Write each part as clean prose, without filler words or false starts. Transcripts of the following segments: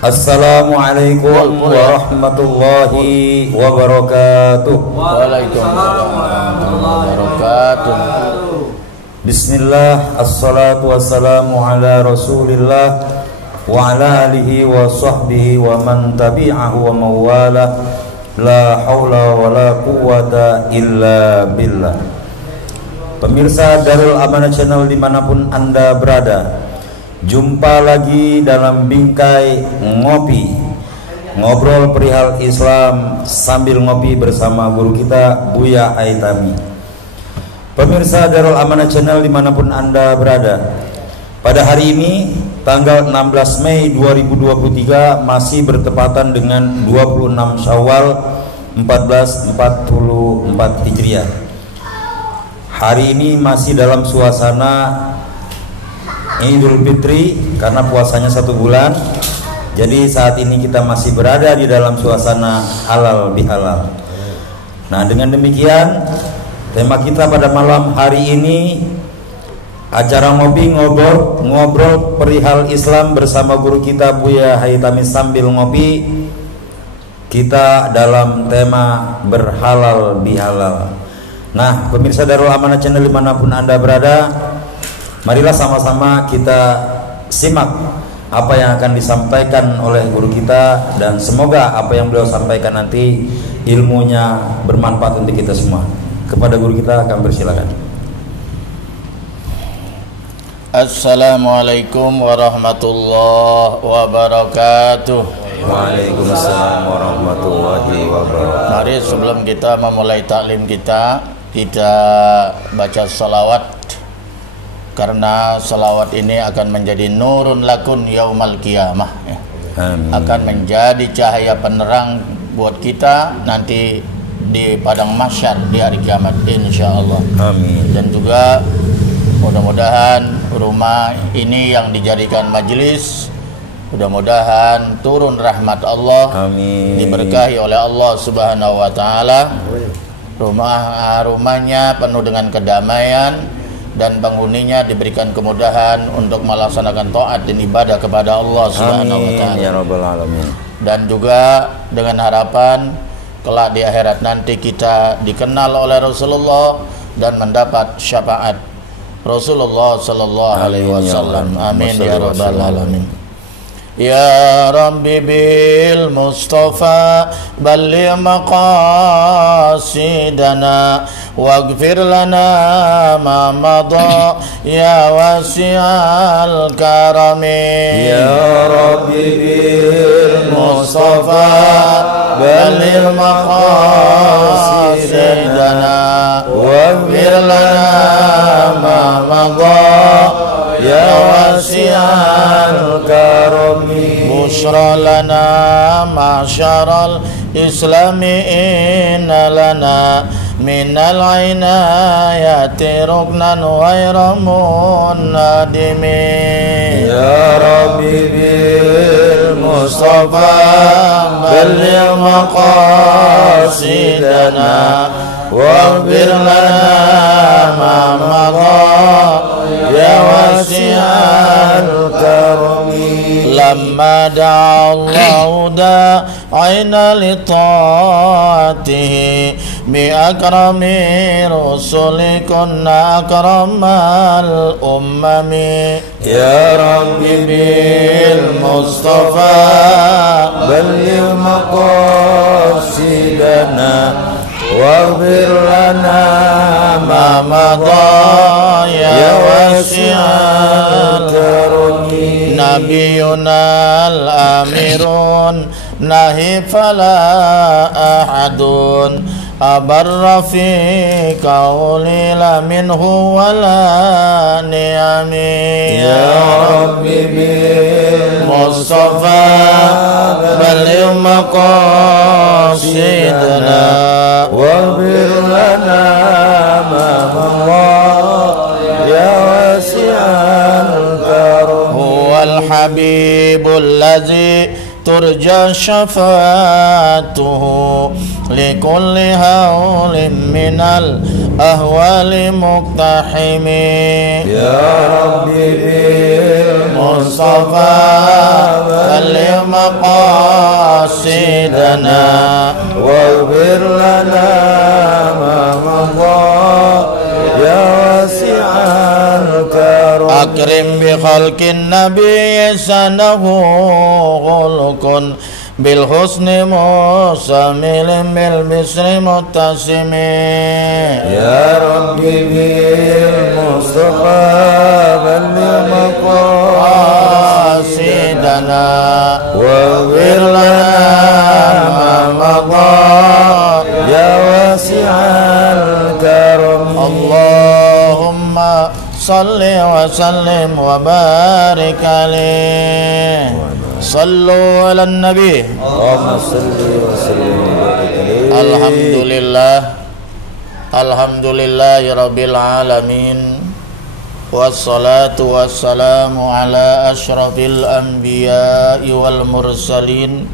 Assalamualaikum warahmatullahi wabarakatuh. Waalaikumsalam warahmatullahi wabarakatuh. Bismillah, assalatu wassalamu ala rasulillah wa ala alihi wa sahbihi wa man tabi'ahu wa mawala. La haula wa la quwata illa billah. Pemirsa Darul Amanah Channel dimanapun Anda berada, jumpa lagi dalam bingkai ngopi, ngobrol perihal Islam sambil ngopi bersama guru kita Buya Haitami. Pemirsa Darul Amanah Channel dimanapun Anda berada, pada hari ini tanggal 16 Mei 2023 masih bertepatan dengan 26 Syawal 1444 Hijriah. Hari ini masih dalam suasana Idul Fitri karena puasanya 1 bulan. Jadi saat ini kita masih berada di dalam suasana halal bihalal. Nah, dengan demikian tema kita pada malam hari ini acara ngopi ngobrol perihal Islam bersama guru kita Buya Haitami sambil ngopi. Kita dalam tema berhalal bihalal. Nah, pemirsa Darul Amanah Channel dimanapun Anda berada, marilah sama-sama kita simak apa yang akan disampaikan oleh guru kita, dan semoga apa yang beliau sampaikan nanti ilmunya bermanfaat untuk kita semua. Kepada guru kita akan persilakan. Assalamualaikum warahmatullahi wabarakatuh. Waalaikumsalam warahmatullahi wabarakatuh. Mari sebelum kita memulai taklim kita baca salawat, karena salawat ini akan menjadi nurun lakun yaumal qiyamah ya. Akan menjadi cahaya penerang buat kita nanti di padang mahsyar di hari kiamat insyaallah. Amin. Dan juga mudah-mudahan rumah ini yang dijadikan majelis, mudah-mudahan turun rahmat Allah. Amin. Diberkahi oleh Allah Subhanahu wa taala. Rumahnya penuh dengan kedamaian, dan penghuninya diberikan kemudahan untuk melaksanakan taat dan ibadah kepada Allah Subhanahu wa taala. Ya rabbal alamin. Dan juga dengan harapan kelak di akhirat nanti kita dikenal oleh Rasulullah dan mendapat syafaat Rasulullah sallallahu alaihi wasallam. Amin ya rabbal alamin. Ya Rabbi bil Mustafa balligh maqasidana waghfir lana ma madha ya wasi'al karami. Ya Rabbi bil Mustafa balligh maqasidana waghfir lana ma madha ya wasi'al karami. Bushra lana ma'syaral islami inna lana minal inayati ruknan ghayra munadimi. Ya Rabbi bil Mustafa balligh maqasidana waghfir lana ma madha ya wasi'al karami. Lamma da'a Allahu da'ina li ta'atihi bi akrami rusuli kunna akramal ummami. Ya Rabbi bil Mustafa balligh maqasidana waghfir lana ma madha ya wasi'al karami. Nabiyuna al-amirun nahi fala ahadun abarra fi qawli la minhu wala ni'ami. Ya Rabbi bil Mustafa balligh maqasidana waghfir lana ma madha ya wasi'al karami. Huwal habibul ladzi turja syafa'atuhu likulli hawlin minal ahwali muqtahimi. Ya Rabbi bil Mustafa balligh maqasidana waghfir lana ma madha ya wasi'al karam akrim bi khalqin nabiy sanahu khulqun bil husni musamilin bil bisri mutasimi ya rabbi bil mustafa balligh maqasidana waghfir lana ma madha ya wasi'al karam Allahumma salli wa sallim wa barik alaihi sallu ala nabi Allahumma salli wa sallim wa barik alaihi Alhamdulillahi rabbil alamin wassalatu wassalamu ala asyrafil anbiya'i wal mursalin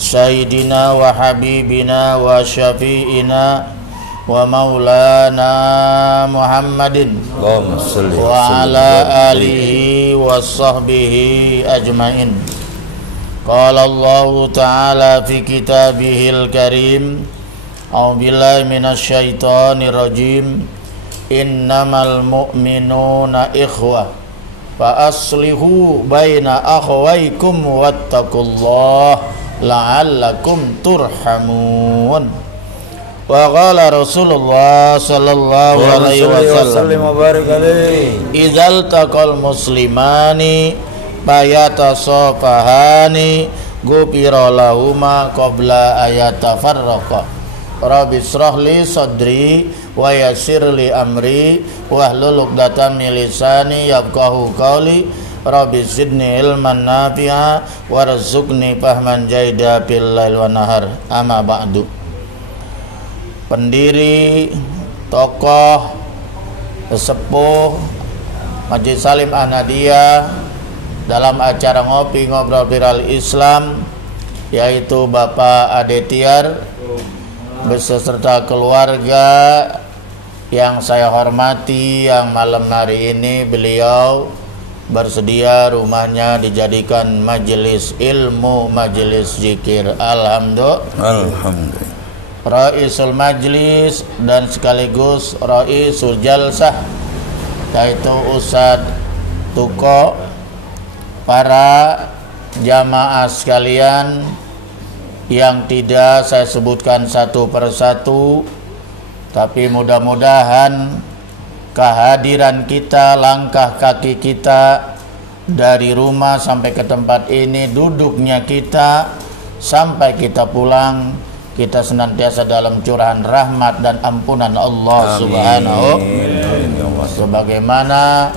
sayyidina wa habibina wa syafi'ina wa maulana Muhammadin Allahumma salli wa ala alihi wa sahbihi ajmain. Qala Allah ta'ala fi kitabihil karim a'udzu billahi minasy syaithanir rajim innamal mu'minuna ikhwah fa aslihu baina akhawaykum wattaqullaha la'allakum turhamun. Wa qala Rasulullah sallallahu alaihi wasallam idzal taqal muslimani fayatasafahani ghufira lahuma qabla ayatafarraqa rabbi israh li sadri wa yassir li amri wahlul 'uqdatam min lisani yafqahu qawli rabbi zidni ilman nafi'a warzuqni fahman jaida bil lail wan nahar amma ba'du. Pendiri, tokoh, sesepuh Majelis Salim Ahmadiyah dalam acara ngopi ngobrol viral Islam, yaitu Bapak Ade Tiar beserta keluarga yang saya hormati, yang malam hari ini beliau bersedia rumahnya dijadikan majelis ilmu, majelis zikir. Alhamdulillah. Raisul Majlis dan sekaligus Raisul Jalsah, yaitu Ustadz Tuko, para jamaah sekalian yang tidak saya sebutkan satu persatu, tapi mudah-mudahan kehadiran kita, langkah kaki kita dari rumah sampai ke tempat ini, duduknya kita sampai kita pulang, kita senantiasa dalam curahan rahmat dan ampunan Allah Subhanahu. Sebagaimana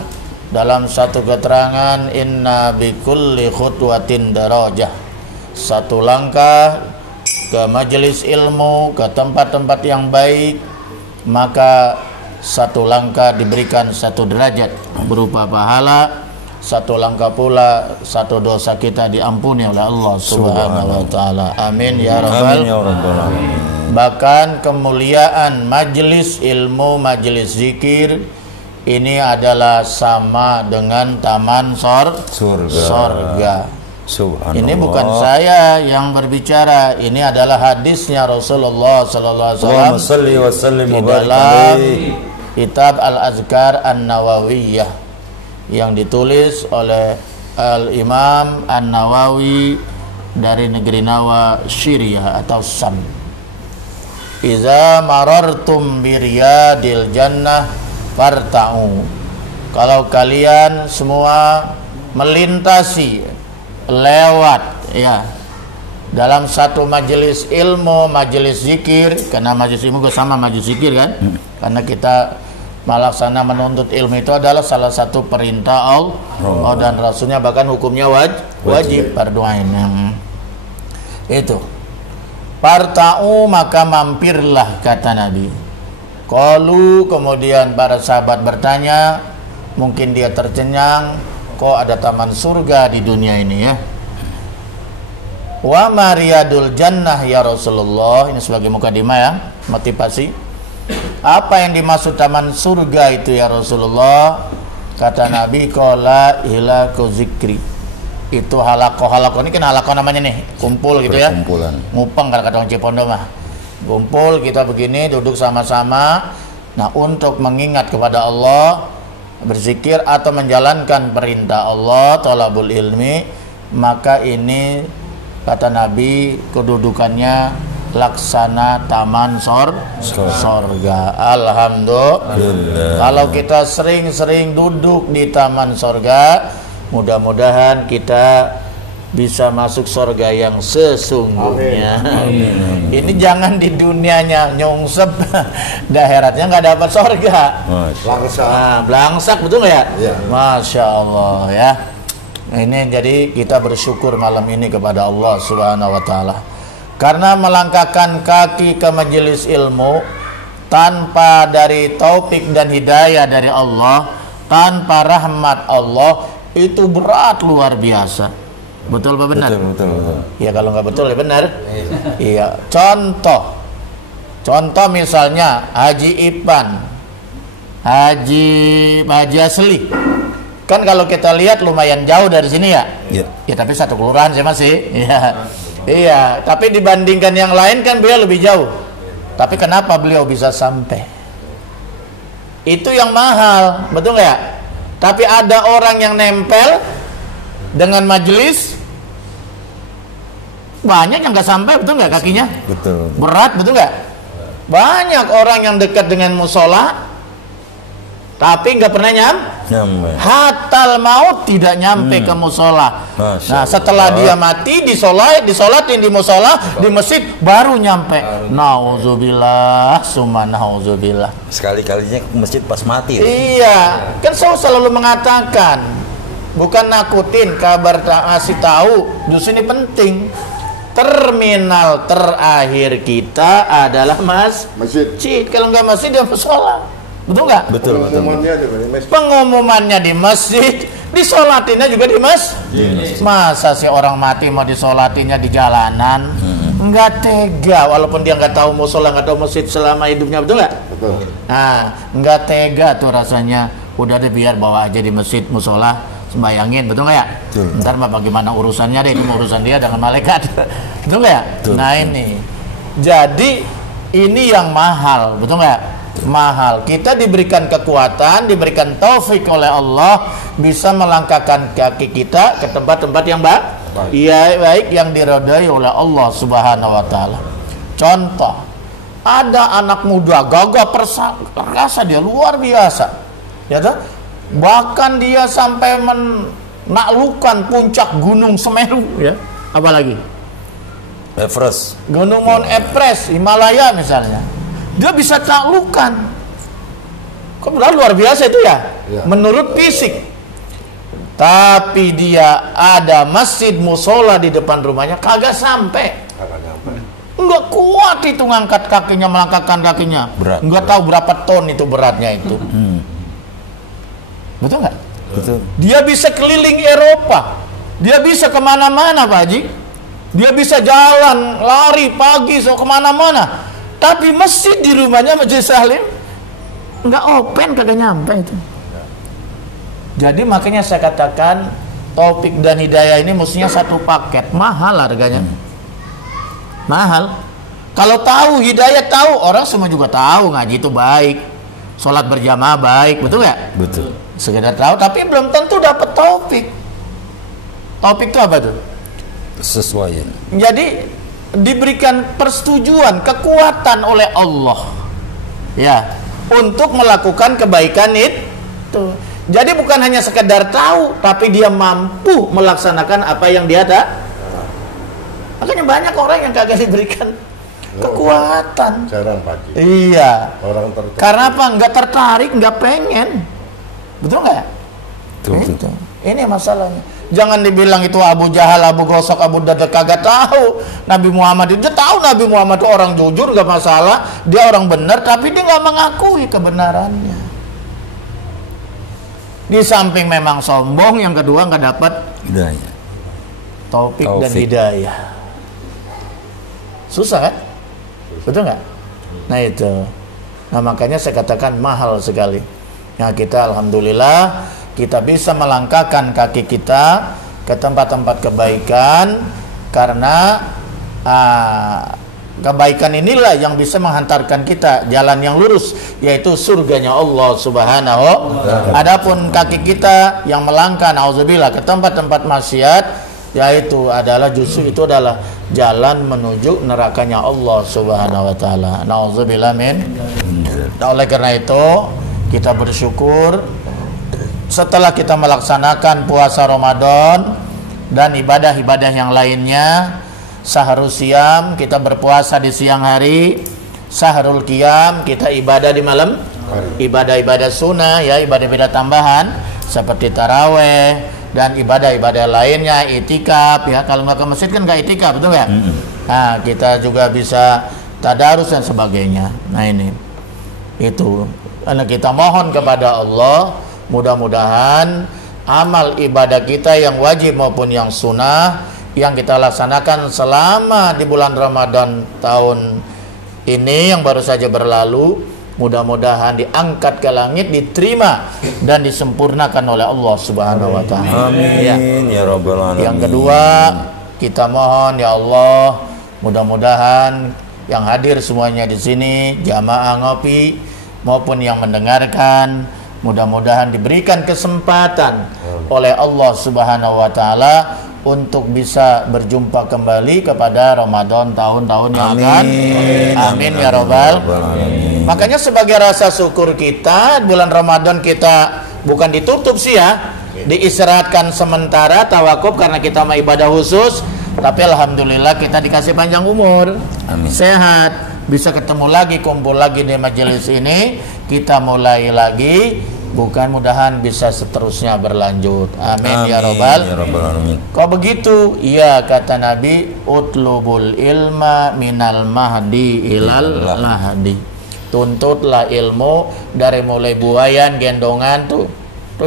dalam satu keterangan, inna bikulli khutwatin darajah, satu langkah ke majelis ilmu, ke tempat-tempat yang baik, maka satu langkah diberikan satu derajat berupa pahala, satu langkah pula satu dosa kita diampuni oleh Allah Subhanahu wa taala. Amin ya rabbal alamin. Bahkan kemuliaan majelis ilmu, majelis zikir ini adalah sama dengan taman surga. Ini bukan saya yang berbicara, ini adalah hadisnya Rasulullah sallallahu alaihi wasallam di dalam kitab Al-Azkar An-Nawawiyah yang ditulis oleh Al-Imam An-Nawawi dari negeri Nawa, Syria atau Sam. Iza marartum biriyadil jannah farta'u, kalau kalian semua melintasi, lewat ya dalam satu majelis ilmu, majelis zikir, karena majelis ilmu sama majelis zikir kan, karena kita melaksana menuntut ilmu itu adalah salah satu perintah Allah dan Rasulnya, bahkan hukumnya wajib fardu'ain. Itu parta'u, maka mampirlah, kata Nabi. Qalu, kemudian para sahabat bertanya, mungkin dia tercenyang, kok ada taman surga di dunia ini ya. Wa mariyadul jannah ya Rasulullah, ini sebagai mukadimah ya, motivasi. Apa yang dimaksud taman surga itu ya Rasulullah? Kata Nabi, qala hilaku zikri. Itu halaqah ini kan halaqah namanya nih, kumpul gitu ya. Ngupeng kalau kata orang Cipondo mah. Kumpul kita begini duduk sama-sama. Nah, untuk mengingat kepada Allah, berzikir atau menjalankan perintah Allah, thalabul ilmi, maka ini kata Nabi kedudukannya laksana taman sorga. Alhamdulillah. Kalau kita sering-sering duduk di taman sorga, mudah-mudahan kita bisa masuk sorga yang sesungguhnya. Amin. Ini jangan di dunianya nyungsep, akhiratnya nggak dapat sorga. Belangsak betul nggak ya? Ya? Masya Allah ya. Ini jadi kita bersyukur malam ini kepada Allah Subhanahu Wa Taala. Karena melangkahkan kaki ke majelis ilmu tanpa dari taufik dan hidayah dari Allah, tanpa rahmat Allah, itu berat luar biasa. Betul apa benar? Betul. Ya kalau nggak betul ya benar. Iya. Contoh misalnya Haji Ipan, Haji Asli. Kan kalau kita lihat lumayan jauh dari sini ya. Iya. Ya tapi satu kelurahan sih masih. Iya. Iya. Tapi dibandingkan yang lain kan beliau lebih jauh. Tapi kenapa beliau bisa sampai? Itu yang mahal, betul nggak? Tapi ada orang yang nempel dengan majelis, banyak yang nggak sampai, betul nggak kakinya? Betul. Berat, betul nggak? Banyak orang yang dekat dengan musola, tapi nggak pernah nyampe. Hatal maut tidak nyampe ke musola. Nah, setelah dia mati disolatin di musola, di masjid baru nyampe. Nauzubillah, summa nauzubillah. Sekali-kalinya ke masjid pas mati. Iya, kan saya selalu mengatakan, bukan nakutin, kabar ngasih tahu, justru ini penting. Terminal terakhir kita adalah masjid. Kalau nggak masjid dia musola. Betul nggak? Betul. Pengumumannya di masjid, disolatinnya juga di masjid. Masa sih orang mati mau disolatinnya di jalanan? Nggak tega, walaupun dia nggak tahu musola, nggak tahu masjid selama hidupnya, betul nggak? Betul. Nah, nggak tega tuh rasanya. Udah deh biar bawa aja di masjid musola, sembayangin, betul nggak ya? Betul. Ntar mah bagaimana urusannya deh, itu urusan dia dengan malaikat. Betul nggak ya? Betul. Nah ini, jadi ini yang mahal, betul nggak ya? Mahal. Kita diberikan kekuatan, diberikan taufik oleh Allah, bisa melangkahkan kaki kita ke tempat-tempat yang baik yang diridhai oleh Allah Subhanahu Wa Taala. Contoh, ada anak muda gagah perkasa, dia luar biasa, ya toh? Bahkan dia sampai menaklukkan puncak Gunung Semeru, ya. Apalagi Everest, Gunung Mount Everest, Himalaya misalnya. Dia bisa taklukkan. Kok luar biasa itu ya? Menurut fisik. Tapi dia ada masjid musola di depan rumahnya, kagak sampai. Enggak kuat itu ngangkat kakinya, melangkahkan kakinya. Enggak tahu berapa ton itu beratnya itu. Betul nggak? Betul. Dia bisa keliling Eropa, dia bisa kemana-mana, Pak Haji. Dia bisa jalan, lari pagi, so kemana-mana. Tapi masjid di rumahnya, Majelis Salim, nggak open, kagak nyampe itu. Jadi makanya saya katakan taufik dan hidayah ini mestinya satu paket, mahal harganya. Mahal. Kalau tahu hidayah, tahu, orang semua juga tahu ngaji itu baik, sholat berjamaah baik, betul nggak? Betul. Sekedar tahu, tapi belum tentu dapat taufik. Taufik itu apa tuh? Sesuai. Jadi diberikan persetujuan, kekuatan oleh Allah, ya, untuk melakukan kebaikan itu. Jadi bukan hanya sekedar tahu, tapi dia mampu melaksanakan apa yang dia ada. Makanya banyak orang yang kagak diberikan kekuatan. Jarang Pak. Iya. Orang tertarik. Karena apa? Nggak tertarik, nggak pengen. Betul nggak? Betul. Ini masalahnya. Jangan dibilang itu Abu Jahal, Abu Gosok, Abu Dadar, kagak tahu. Nabi Muhammad itu, dia tahu Nabi Muhammad itu orang jujur, nggak masalah. Dia orang benar, tapi dia nggak mengakui kebenarannya. Di samping memang sombong, yang kedua nggak dapat hidayah, taufik dan hidayah. Susah kan? Betul nggak? Nah itu. Nah makanya saya katakan mahal sekali. Nah kita alhamdulillah kita bisa melangkahkan kaki kita ke tempat-tempat kebaikan, karena kebaikan inilah yang bisa menghantarkan kita jalan yang lurus, yaitu surganya Allah Subhanahu. Adapun kaki kita yang melangkah nauzubillah ke tempat-tempat maksiat, yaitu adalah justru itu adalah jalan menuju nerakanya Allah Subhanahu wa taala. Nauzubillah min. Oleh karena itu, kita bersyukur setelah kita melaksanakan puasa Ramadan dan ibadah-ibadah yang lainnya. Sahrul Siyam, kita berpuasa di siang hari. Sahrul Qiyam, kita ibadah di malam. Ibadah-ibadah sunnah, ya, ibadah-ibadah tambahan seperti taraweh dan ibadah-ibadah lainnya, itikaf, ya. Kalau nggak ke masjid kan nggak itikaf, betul ya? Nah, kita juga bisa tadarus dan sebagainya. Nah, ini itu. Karena kita mohon kepada Allah, mudah-mudahan amal ibadah kita yang wajib maupun yang sunnah yang kita laksanakan selama di bulan Ramadan tahun ini yang baru saja berlalu, mudah-mudahan diangkat ke langit, diterima dan disempurnakan oleh Allah Subhanahu wa taala. Amin ya rabbal alamin. Yang kedua, kita mohon ya Allah, mudah-mudahan yang hadir semuanya di sini, jamaah ngopi maupun yang mendengarkan, mudah-mudahan diberikan kesempatan oleh Allah Subhanahu wa taala untuk bisa berjumpa kembali kepada Ramadan tahun-tahun yang akan. Amin ya robbal. Makanya sebagai rasa syukur kita, bulan Ramadan kita bukan ditutup sih ya, diistirahatkan sementara, tawakuf karena kita mau ibadah khusus, tapi alhamdulillah kita dikasih panjang umur. Amin. Sehat, bisa ketemu lagi, kumpul lagi di majelis ini, kita mulai lagi. Bukan, mudahan bisa seterusnya berlanjut. Amin, ya robbal alamin. Kok begitu? Iya, kata Nabi, utlubul ilma minal mahdi ilal lahdi. Tuntutlah ilmu dari mulai buayan, gendongan tuh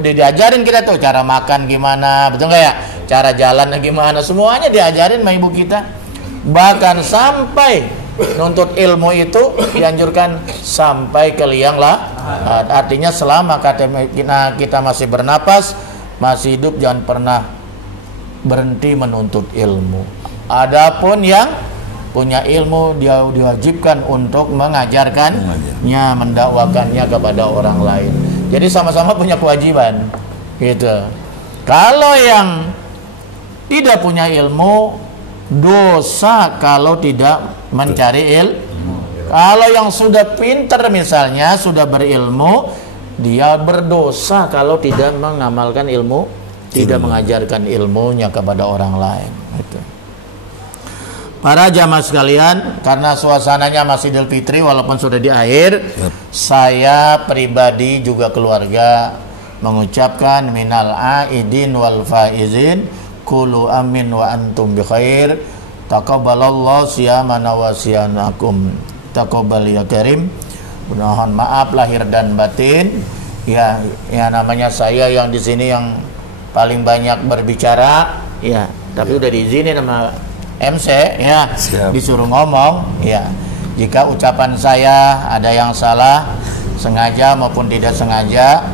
diajarin kita tuh cara makan gimana, betul nggak ya? Cara jalan gimana, semuanya diajarin sama ibu kita. Bahkan sampai nuntut ilmu itu dianjurkan sampai ke liang lah. Artinya selama kita masih bernapas, masih hidup, jangan pernah berhenti menuntut ilmu. Adapun yang punya ilmu, dia diwajibkan untuk mengajarkannya, mendakwakannya kepada orang lain. Jadi sama-sama punya kewajiban, gitu. Kalau yang tidak punya ilmu, dosa kalau tidak mencari ilmu. Kalau yang sudah pintar misalnya, sudah berilmu, dia berdosa kalau tidak mengamalkan ilmu, tidak mengajarkan ilmunya kepada orang lain. Gitu. Para jamaah sekalian, karena suasananya masih Idul Fitri walaupun sudah di akhir, saya pribadi juga keluarga mengucapkan minal aidin wal faizin, kulu amin wa antum bi khair, taqabbalallahu siyamana wa siyanakum, taqabbal ya karim. Mohon maaf lahir dan batin, ya namanya saya yang di sini yang paling banyak berbicara, ya, tapi udah diizinin sama MC, ya. Siap. Disuruh ngomong, ya. Jika ucapan saya ada yang salah, sengaja maupun tidak sengaja,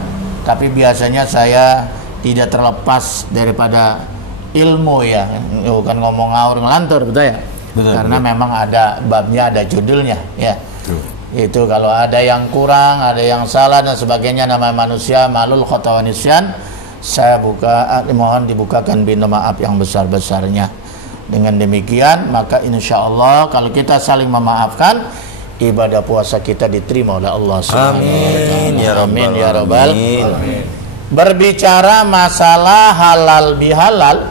tapi biasanya saya tidak terlepas daripada ilmu, ya, bukan ngomong ngawur ngelantur, betul ya? Betul, karena betul. Memang ada babnya, ada judulnya, ya. Betul. Itu kalau ada yang kurang, ada yang salah dan sebagainya, namanya manusia, malul khata wa nisyan, saya mohon dibukakan pintu maaf yang besar-besarnya. Dengan demikian, maka insya Allah kalau kita saling memaafkan, ibadah puasa kita diterima oleh Allah Subhanahu wa taala. Amin ya rabbal alamin. Berbicara masalah halal bihalal,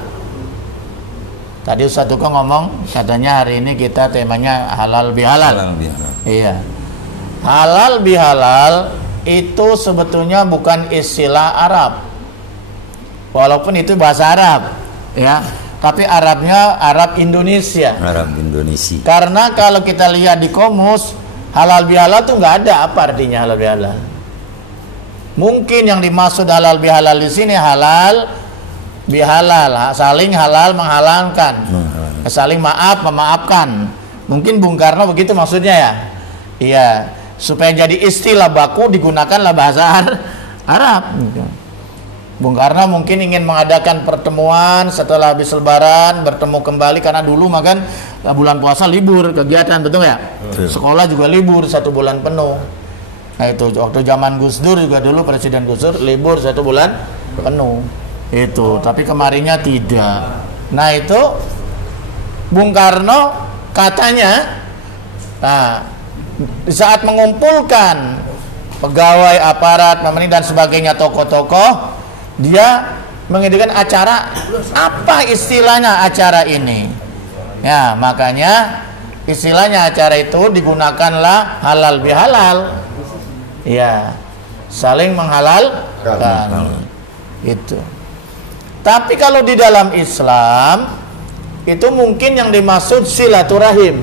tadi Ustaz Tuko ngomong, katanya hari ini kita temanya halal bihalal. Halal bihalal. Iya. Halal bihalal itu sebetulnya bukan istilah Arab. Walaupun itu bahasa Arab, ya. Tapi Arabnya Arab Indonesia. Arab Indonesia. Karena kalau kita lihat di komus, halal bihalal tuh nggak ada apa artinya halal bihalal. Mungkin yang dimaksud halal bihalal di sini halal bihalal, saling halal menghalalkan, saling maaf memaafkan. Mungkin Bung Karno begitu maksudnya ya. Iya, supaya jadi istilah baku digunakanlah bahasa Arab. Bung Karno mungkin ingin mengadakan pertemuan setelah habis Lebaran, bertemu kembali karena dulu makan bulan puasa libur kegiatan, betul ya? Sekolah juga libur 1 bulan penuh. Nah itu waktu zaman Gus Dur juga dulu Presiden Gus Dur libur 1 bulan penuh. Itu, tapi kemarinnya tidak. Nah itu Bung Karno katanya, nah di saat mengumpulkan pegawai, aparat, pemerintah dan sebagainya, tokoh-tokoh, dia mengadakan acara, apa istilahnya acara ini? Ya, makanya istilahnya acara itu digunakanlah halal bihalal. Ya, saling menghalalkan. Itu. Tapi kalau di dalam Islam itu mungkin yang dimaksud silaturahim.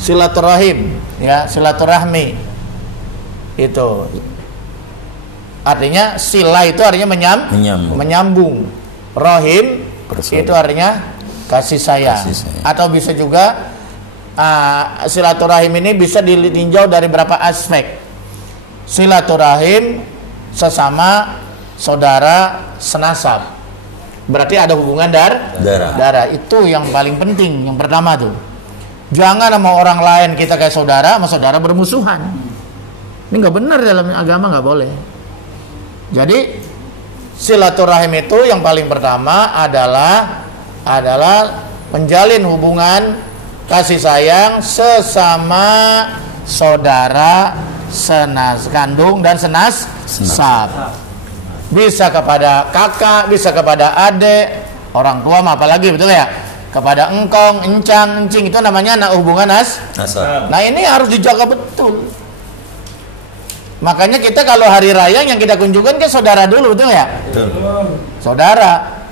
Silaturahim, ya, silaturahmi. Itu. Artinya sila itu artinya menyambung. Rahim itu artinya kasih sayang. Atau bisa juga silaturahim ini bisa ditinjau dari beberapa aspek. Silaturahim sesama saudara senasab. Berarti ada hubungan darah. Itu yang paling penting, yang pertama tuh. Jangan sama orang lain kita kayak saudara, sama saudara bermusuhan. Ini nggak benar, dalam agama nggak boleh. Jadi silaturahim itu yang paling pertama adalah menjalin hubungan kasih sayang sesama saudara kandung dan senasab. Bisa kepada kakak, bisa kepada adik, orang tua mah apalagi, betul ya? Kepada engkong, encang, encing, itu namanya hubungan nasab. Nah ini harus dijaga betul. Makanya kita kalau hari raya yang kita kunjungkan ke saudara dulu, betul ya? Betul. Saudara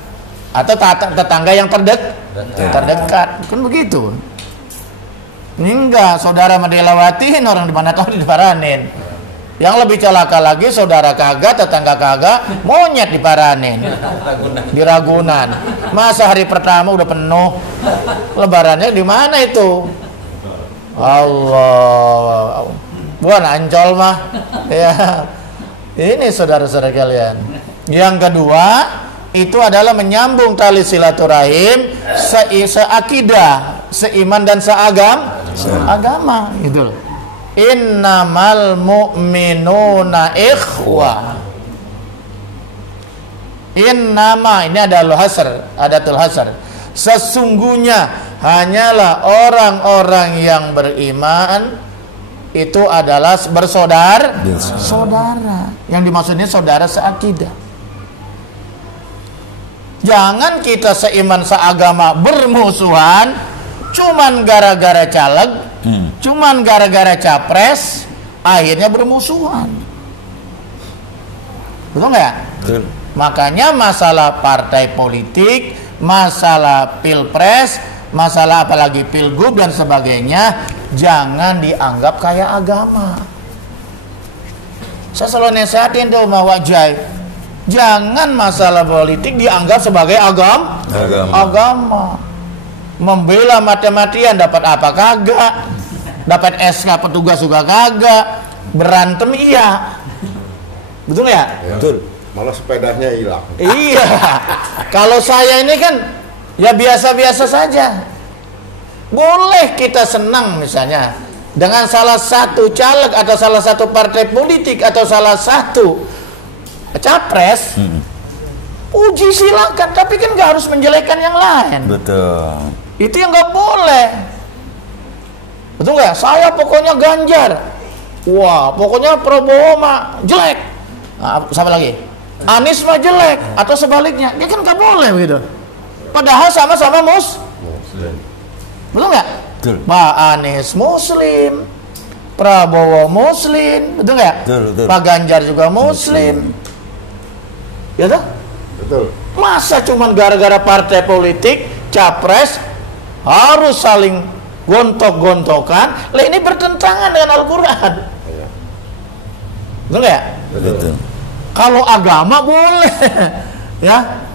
atau tetangga yang terdekat, kan begitu. Ini enggak, saudara medelawatin orang di mana tahu diparanin. Yang lebih celaka lagi, saudara kagak, tetangga kagak, monyet diparanin di Ragunan. Masa hari pertama udah penuh, lebarannya di mana itu? Allah, bukan Ancol mah. Ya, ini saudara-saudara kalian. Yang kedua itu adalah menyambung tali silaturahim seakidah, seiman dan seagama. Gitu loh. Innamal mu'minuna ikhwah. Innama ini adalah adatul hasr. Sesungguhnya hanyalah orang-orang yang beriman itu adalah saudara. Yang dimaksudnya saudara seakidah. Jangan kita seiman seagama bermusuhan cuman gara-gara caleg, cuman gara-gara capres, akhirnya bermusuhan. Betul nggak? Betul. Makanya masalah partai politik, masalah pilpres, masalah apalagi pilgub dan sebagainya, jangan dianggap kayak agama. Saya selalu nasihatin tuh sama Wajai, jangan masalah politik dianggap sebagai agama. Membela mati-matian, dapat apa kagak, dapat SK petugas juga kagak, berantem iya, betul ya? Betul. Malah sepedanya hilang. Iya. Kalau saya ini kan ya biasa-biasa saja. Boleh kita senang misalnya dengan salah satu caleg atau salah satu partai politik atau salah satu capres, uji silakan, tapi kan nggak harus menjelekkan yang lain. Betul. Itu yang nggak boleh. Betul nggak? Saya pokoknya Ganjar. Wah, pokoknya Prabowo mah jelek. Nah, siapa lagi? Anies mah jelek atau sebaliknya. Dia kan nggak boleh begitu. Padahal sama-sama muslim. Betul nggak? Betul. Pak Anies muslim, Prabowo muslim, betul nggak? Betul. Pak Ganjar juga muslim. Ya toh? Betul. Masa cuman gara-gara partai politik, capres harus saling gontok-gontokan? Lah ini bertentangan dengan Al-Quran. Iya. Betul nggak? Betul. Kalau agama boleh, ya.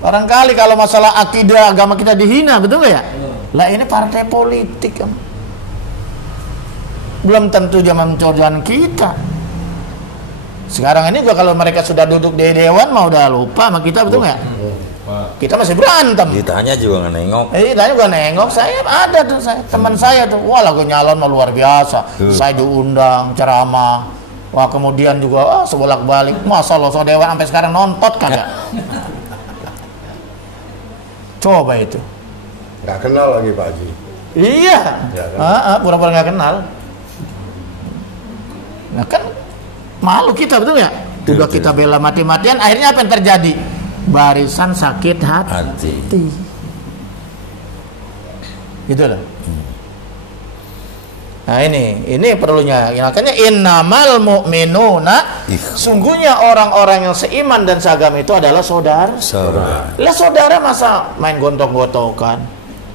Barangkali kalau masalah akidah agama kita dihina, betul nggak ya? Lah ini partai politik kan. Belum tentu zaman kita. Sekarang ini juga kalau mereka sudah duduk di dewan mau udah lupa sama kita, betul nggak? Kita masih berantem. Ditanya juga nggak nengok. Ditanya juga nengok. Saya ada tuh, teman saya tuh, wah lagu nyalon mah luar biasa. Saya diundang ceramah. Wah kemudian juga sebolak-balik. Masa lo so dewan sampai sekarang nonton kagak? Coba itu. Nggak kenal lagi Pak Haji. Iya. Ya, kan? Pura-pura nggak kenal. Nah kan malu kita, betul ya? Udah kita bela mati-matian, akhirnya apa yang terjadi? Barisan sakit hati. Gitu loh. Nah ini perlunya. Makanya innamal mu'minuna, sungguhnya orang-orang yang seiman dan seagama itu adalah saudara. Lah saudara masa main gontok-gontokan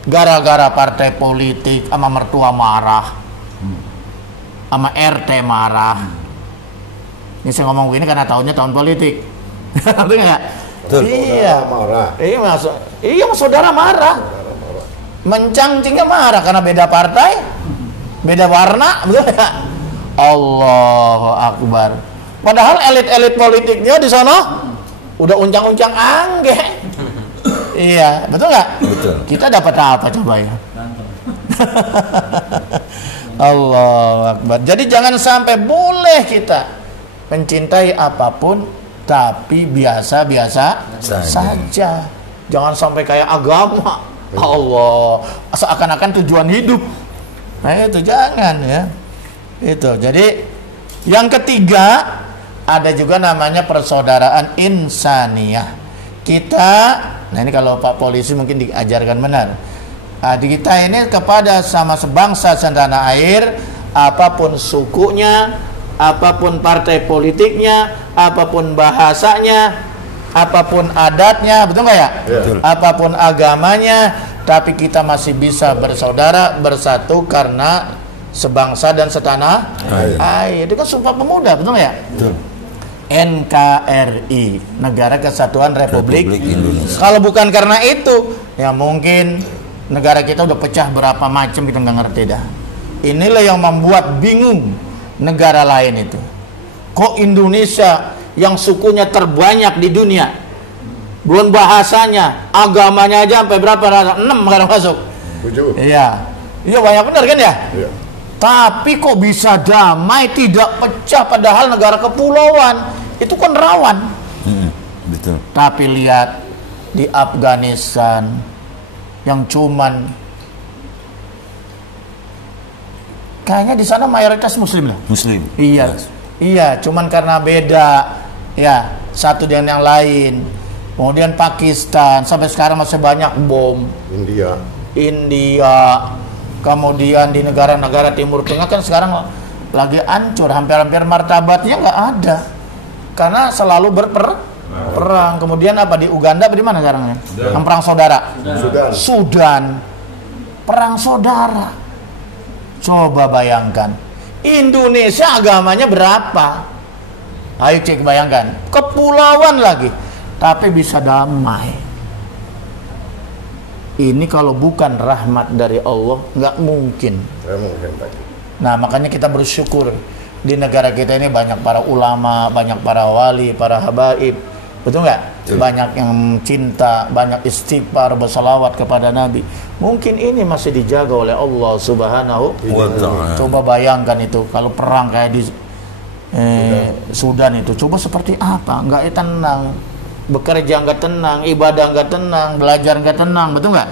gara-gara partai politik, sama mertua marah, sama RT marah. Ini saya ngomong begini karena tahunnya tahun politik. Betul nggak? Iya. Marah. Iya, saudara marah. Mencangcingnya marah karena beda partai, beda warna, betul nggak? Allahu Akbar. Padahal elit-elit politiknya di sana udah uncang-uncang angge. Iya, betul nggak? Betul. Kita dapat apa coba ya? Allahu Akbar. Jadi jangan sampai boleh kita mencintai apapun tapi biasa-biasa saja. Jangan sampai kayak agama. Allah, seakan-akan tujuan hidup. Nah itu jangan ya. Itu. Jadi yang ketiga ada juga namanya persaudaraan insaniyah. Kita, nah ini kalau Pak Polisi mungkin diajarkan benar. Di kita ini kepada sama sebangsa setanah air, apapun sukunya, apapun partai politiknya, apapun bahasanya, apapun adatnya, betul nggak ya? Betul. Apapun agamanya, tapi kita masih bisa bersaudara, bersatu karena sebangsa dan setanah air. Itu kan Sumpah Pemuda, betul nggak ya? Betul. NKRI, Negara Kesatuan Republik Indonesia. Kalau bukan karena itu, ya mungkin negara kita udah pecah berapa macam, kita nggak ngerti dah. Inilah yang membuat bingung negara lain itu. Kok Indonesia yang sukunya terbanyak di dunia, belum bahasanya, agamanya aja sampai berapa? 6 sekarang masuk. 7. Iya, iya banyak benar kan ya? Iya. Tapi kok bisa damai, tidak pecah, padahal negara kepulauan itu kan rawan. Betul. Tapi lihat di Afghanistan yang cuman kayaknya di sana mayoritas muslim lah. Muslim. Iya. Iya, cuman karena beda ya satu dengan yang lain. Kemudian Pakistan sampai sekarang masih banyak bom. India. Kemudian di negara-negara Timur Tengah kan sekarang lagi hancur, hampir-hampir martabatnya nggak ada karena selalu berperang. Kemudian apa di Uganda, di mana sekarang? Yang perang saudara. Sudan. Perang saudara. Coba bayangkan. Indonesia agamanya berapa? Ayo cek bayangkan. Kepulauan lagi, tapi bisa damai. Ini kalau bukan rahmat dari Allah, nggak mungkin. Nah, makanya kita bersyukur di negara kita ini banyak para ulama, banyak para wali, para habaib, betul nggak? Banyak yang cinta, banyak istighfar, bersalawat kepada Nabi. Mungkin ini masih dijaga oleh Allah Subhanahu wa Ta'ala. Coba bayangkan itu kalau perang kayak di Sudan itu, coba seperti apa? Nggak tenang. Bekerja nggak tenang, ibadah nggak tenang, belajar nggak tenang, betul nggak?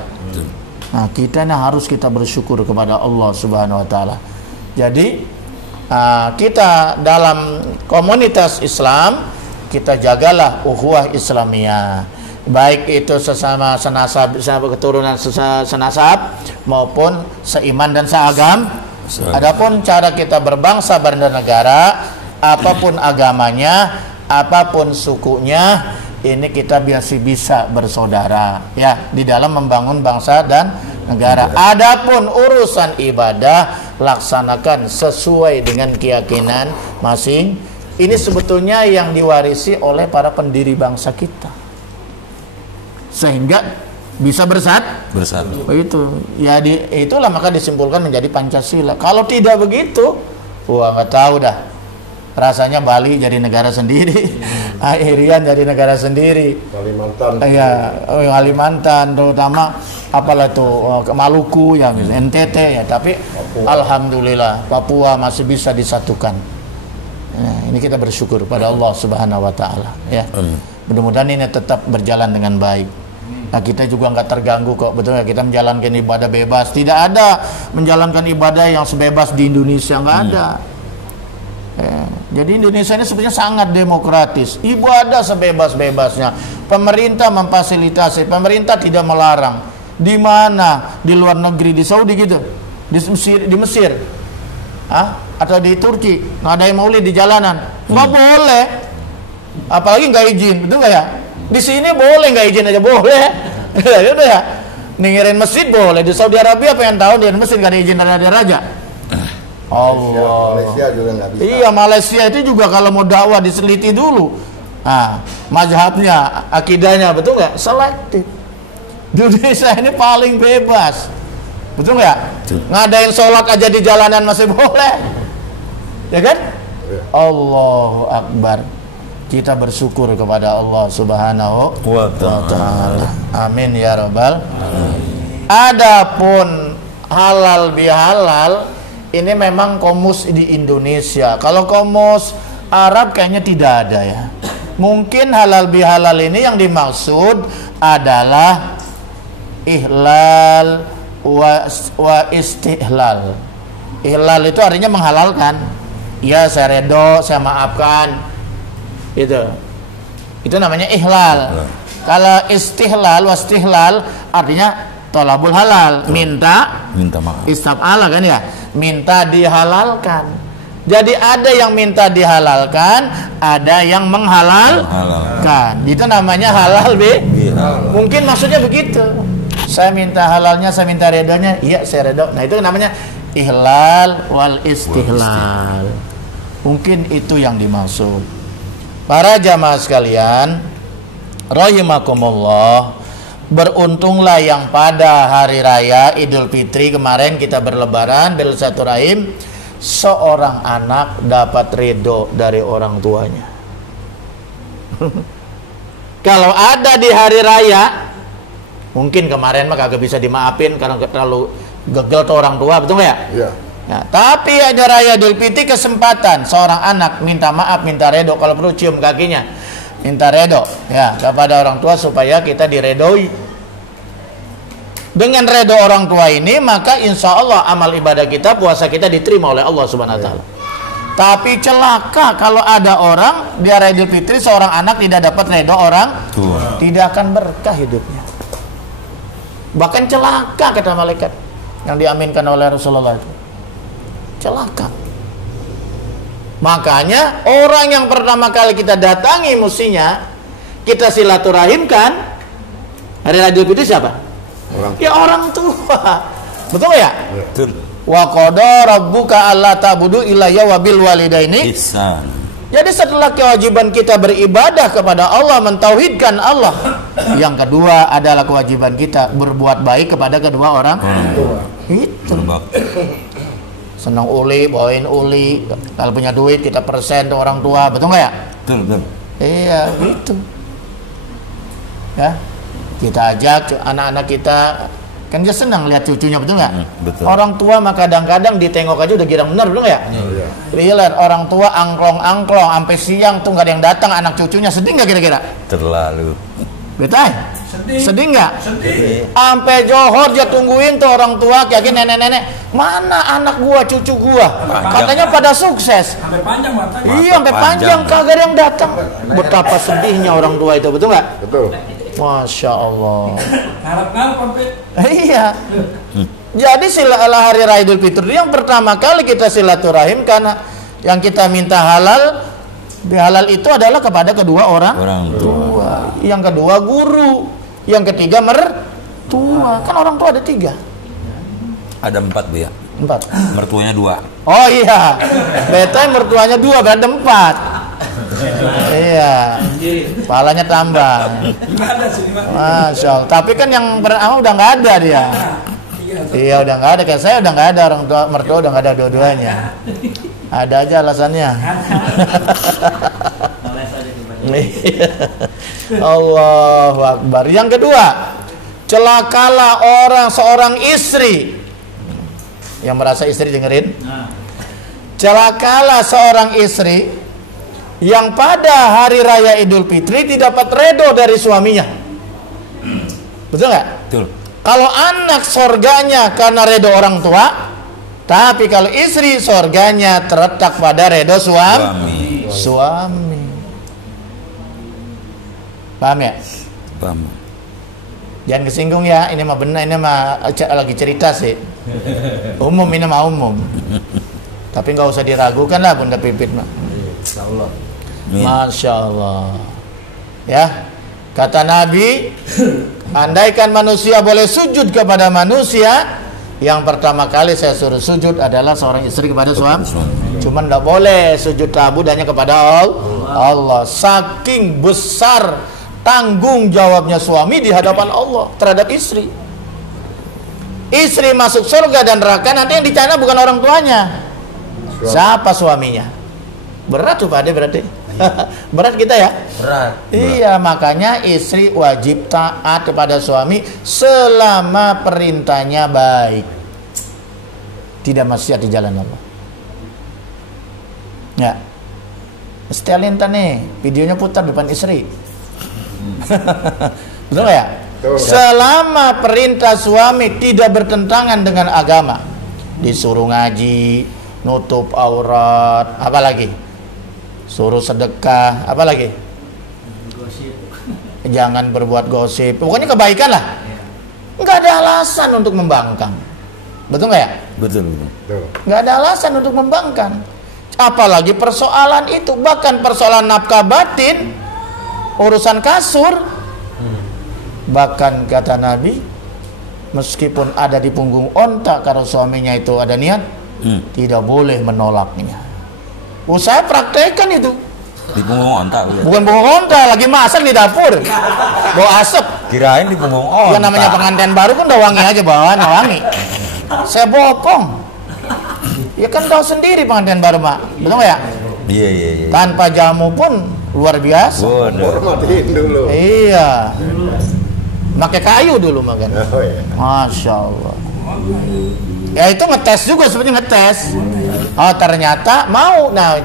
Nah kita ini harus kita bersyukur kepada Allah Subhanahu Wa Taala. Jadi kita dalam komunitas Islam kita jagalah ukhuwah Islamiyah, baik itu sesama senasab, keturunan senasab maupun seiman dan seagam. Adapun cara kita berbangsa bernegara, apapun agamanya, apapun sukunya, ini kita masih bisa bersaudara ya di dalam membangun bangsa dan negara. Adapun urusan ibadah laksanakan sesuai dengan keyakinan masing. Ini sebetulnya yang diwarisi oleh para pendiri bangsa kita, sehingga bisa bersatu. Begitu. Ya itulah maka disimpulkan menjadi Pancasila. Kalau tidak begitu, wah nggak tahu dah. rasanya Bali jadi negara sendiri, Irian jadi negara sendiri, Kalimantan. ya Kalimantan terutama apalah tuh Maluku ya, NTT ya, tapi alhamdulillah Papua masih bisa disatukan. Nah, ini kita bersyukur pada Allah Subhanahu wa taala ya. Mudah-mudahan ini tetap berjalan dengan baik. Nah, kita juga nggak terganggu kok, betul ya, kita menjalankan ibadah bebas. Tidak ada menjalankan ibadah yang sebebas di Indonesia, nggak ada. Ya, jadi Indonesia ini sebenarnya sangat demokratis, ibadah sebebas-bebasnya. Pemerintah memfasilitasi, pemerintah tidak melarang. Di mana? Di luar negeri, di Saudi gitu, di Mesir, atau di Turki, nggak ada yang maulid di jalanan, nggak boleh. Apalagi nggak izin, betul nggak ya? Di sini boleh nggak izin aja boleh, ya udah ya. Ningirin masjid boleh, di Saudi Arabia pengen tahu di masjid nggak ada izin dari raja. Allah. Malaysia juga nggak bisa. Iya, Malaysia itu juga kalau mau dakwah diseliti dulu. Nah, mazhabnya, akidahnya, betul nggak? Selektif. Indonesia ini paling bebas, betul nggak? Ngadain sholat aja di jalanan masih boleh, ya kan? Allahu Akbar. Kita bersyukur kepada Allah Subhanahu wa Ta'ala. Amin ya Rabbal. Adapun halal bihalal ini memang komus di Indonesia. Kalau komus Arab kayaknya tidak ada ya. Mungkin halal bihalal ini yang dimaksud adalah ihlal wa istihlal. Ihlal itu artinya menghalalkan. Ya, saya redo, saya maafkan. Itu namanya ihlal. Kalau istihlal wastihlal artinya tolabul halal, minta maaf. Istab'ala kan ya, minta dihalalkan. Jadi ada yang minta dihalalkan, ada yang menghalalkan. Itu namanya halal mungkin maksudnya begitu. Saya minta halalnya, saya minta redonya, iya saya redo. Nah, itu namanya ihlal wal istihlal. Mungkin itu yang dimaksud. Para jamaah sekalian, rahimakumullah, beruntunglah yang pada hari raya Idul Fitri kemarin kita berlebaran bersilaturahim, seorang anak dapat ridho dari orang tuanya. Kalau ada di hari raya, mungkin kemarin mah kagak bisa dimaafin karena terlalu gegel tuh orang tua, betul nggak ya? Iya. Nah, tapi ada raya Idul Fitri kesempatan seorang anak minta maaf, minta ridho, kalau perlu cium kakinya, minta ridho ya kepada orang tua supaya kita diredoi. Dengan ridho orang tua ini maka insya Allah amal ibadah kita, puasa kita diterima oleh Allah Subhanahu wa Ta'ala. Tapi celaka kalau ada orang di hari Idul Fitri seorang anak tidak dapat ridho orang tua, tidak akan berkah hidupnya. Bahkan celaka kata malaikat yang diaminkan oleh Rasulullah itu. Celaka. Makanya orang yang pertama kali kita datangi mestinya kita silaturahimkan hari Idul Fitri siapa? Orang tua. Betul ya? Betul. Wa qada rabbuka alla ta'budu illa wa bil walidaini ihsan. Jadi setelah kewajiban kita beribadah kepada Allah, mentauhidkan Allah, yang kedua adalah kewajiban kita berbuat baik kepada kedua orang tua. Itu. Senang uli, bawain uli. Kalau punya duit kita persen tuh orang tua, betul nggak ya? Betul. Iya, gitu. Ya, kita ajak anak-anak kita, kan dia senang lihat cucunya, betul nggak? Betul. Orang tua mah kadang-kadang ditengok aja udah girang bener, betul nggak ya? Lihat orang tua angklong-angklong sampai siang tuh nggak ada yang datang, anak cucunya sedih nggak kira-kira? Terlalu. Betul? Sedih nggak? Sampai johor dia tungguin tuh orang tua, kayak gini nenek-nenek, mana anak gua, cucu gua? Katanya pada sukses. Sampai panjang matanya. Iya, sampai panjang kagak ada yang datang. Betapa sedihnya orang tua itu, betul nggak? Betul. Masya Allah. Ngarap-ngarap sampai. Iya. Jadi hari raya Idul Fitri yang pertama kali kita silaturahim karena yang kita minta halal, halal itu adalah kepada kedua orang tua. Yang kedua guru, yang ketiga mertua. Kan orang tua ada 3. Ada 4 Bu ya. 4. Mertuanya 2. Oh iya. Beta mertuanya 2 berarti 4. Iya. Palanya tambah. Masya Allah. Tapi kan yang pertama udah nggak ada dia. Iya udah nggak ada. Kayak saya udah nggak ada, orang tua mertua udah nggak ada dua-duanya. Ada aja alasannya. Allahu Akbar. Yang kedua, celakalah seorang istri yang merasa istri, dengerin. Celakalah seorang istri yang pada hari raya Idul Fitri tidak dapat redo dari suaminya. Betul nggak? Betul. Kalau anak surganya karena redo orang tua, tapi kalau istri surganya terletak pada redo suami. Paham ya? Paham. Jangan kesinggung ya, ini mah benar, ini mah lagi cerita sih. Umum, ini mah umum. Tapi nggak usah diragukan lah Bunda Pipit mah. Masya Allah. Ya, kata Nabi, andaikan manusia boleh sujud kepada manusia, yang pertama kali saya suruh sujud adalah seorang istri kepada suami. Cuman nggak boleh sujud tabu hanya kepada Allah. Saking besar tanggung jawabnya suami di hadapan Allah terhadap istri. Istri masuk surga dan neraka, nanti yang dicana bukan orang tuanya. Siapa suaminya? Berat tuh Pak Ade berarti. Berat kita ya? Berat. Iya, makanya istri wajib taat kepada suami selama perintahnya baik. Tidak maksiat di jalan Allah. Ya. Setelin nih, videonya putar depan istri. Betul ya? Selama perintah suami tidak bertentangan dengan agama, disuruh ngaji, nutup aurat, apa lagi? Suruh sedekah, apa lagi? Gosip. Jangan berbuat gosip. Pokoknya kebaikan lah. Nggak ada alasan untuk membangkang. Betul nggak ya? Betul. Nggak ada alasan untuk membangkang. Apalagi persoalan itu, bahkan persoalan nafkah batin, urusan kasur. Bahkan kata Nabi, meskipun ada di punggung onta, kalau suaminya itu ada niat, tidak boleh menolaknya. Saya praktekkan itu. Di punggung onta. Bukan punggung onta, lagi masak di dapur, bawa asap. Kirain di punggung onta. Ya namanya pengantin baru kan udah wangi aja, bawaan wangi. Saya bopong. Ya kan tahu sendiri pengantin baru mak, betul nggak ya? Iya. Tanpa jamu pun luar biasa. Matiin dulu. Iya. Pakai kayu dulu makan. Oh, iya. Masya Allah. Ya itu ngetes juga, seperti ngetes. Oh ternyata mau. Nah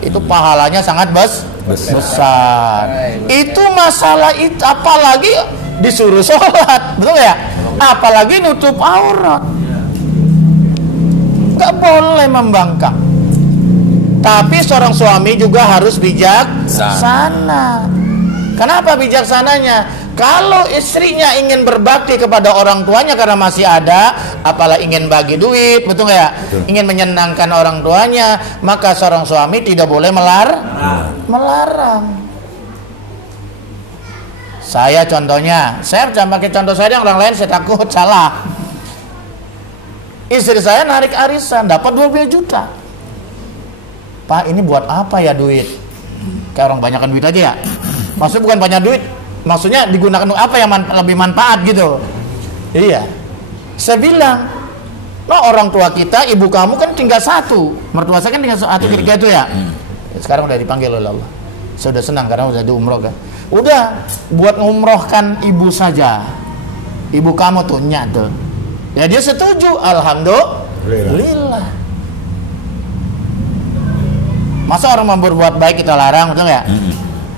itu pahalanya sangat besar. Itu masalah itu, apalagi disuruh sholat, betul ya? Apalagi nutup aurat. Gak boleh membangkang. Tapi seorang suami juga harus bijaksana. Kenapa bijaksananya? Kalau istrinya ingin berbakti kepada orang tuanya karena masih ada, apalah ingin bagi duit, betul nggak ya? Ingin menyenangkan orang tuanya, maka seorang suami tidak boleh melarang. Saya contohnya, saya jangan pakai contoh saya, orang lain saya takut salah. Istri saya narik arisan, dapat 12 juta. Pak, ini buat apa ya duit? Kayak orang banyakkan duit aja ya? Maksudnya bukan banyak duit, maksudnya digunakan untuk apa yang lebih manfaat gitu. Iya. Saya bilang, orang tua kita, ibu kamu kan tinggal satu, mertua saya kan tinggal satu, kira-kira itu ya. Sekarang udah dipanggil oleh Allah. Saya udah senang karena udah diumrohkan. Udah buat ngumrohkan ibu saja. Ibu kamu tuh tuh. Ya dia setuju, alhamdulillah. Masa orang mau berbuat baik kita larang, betul nggak?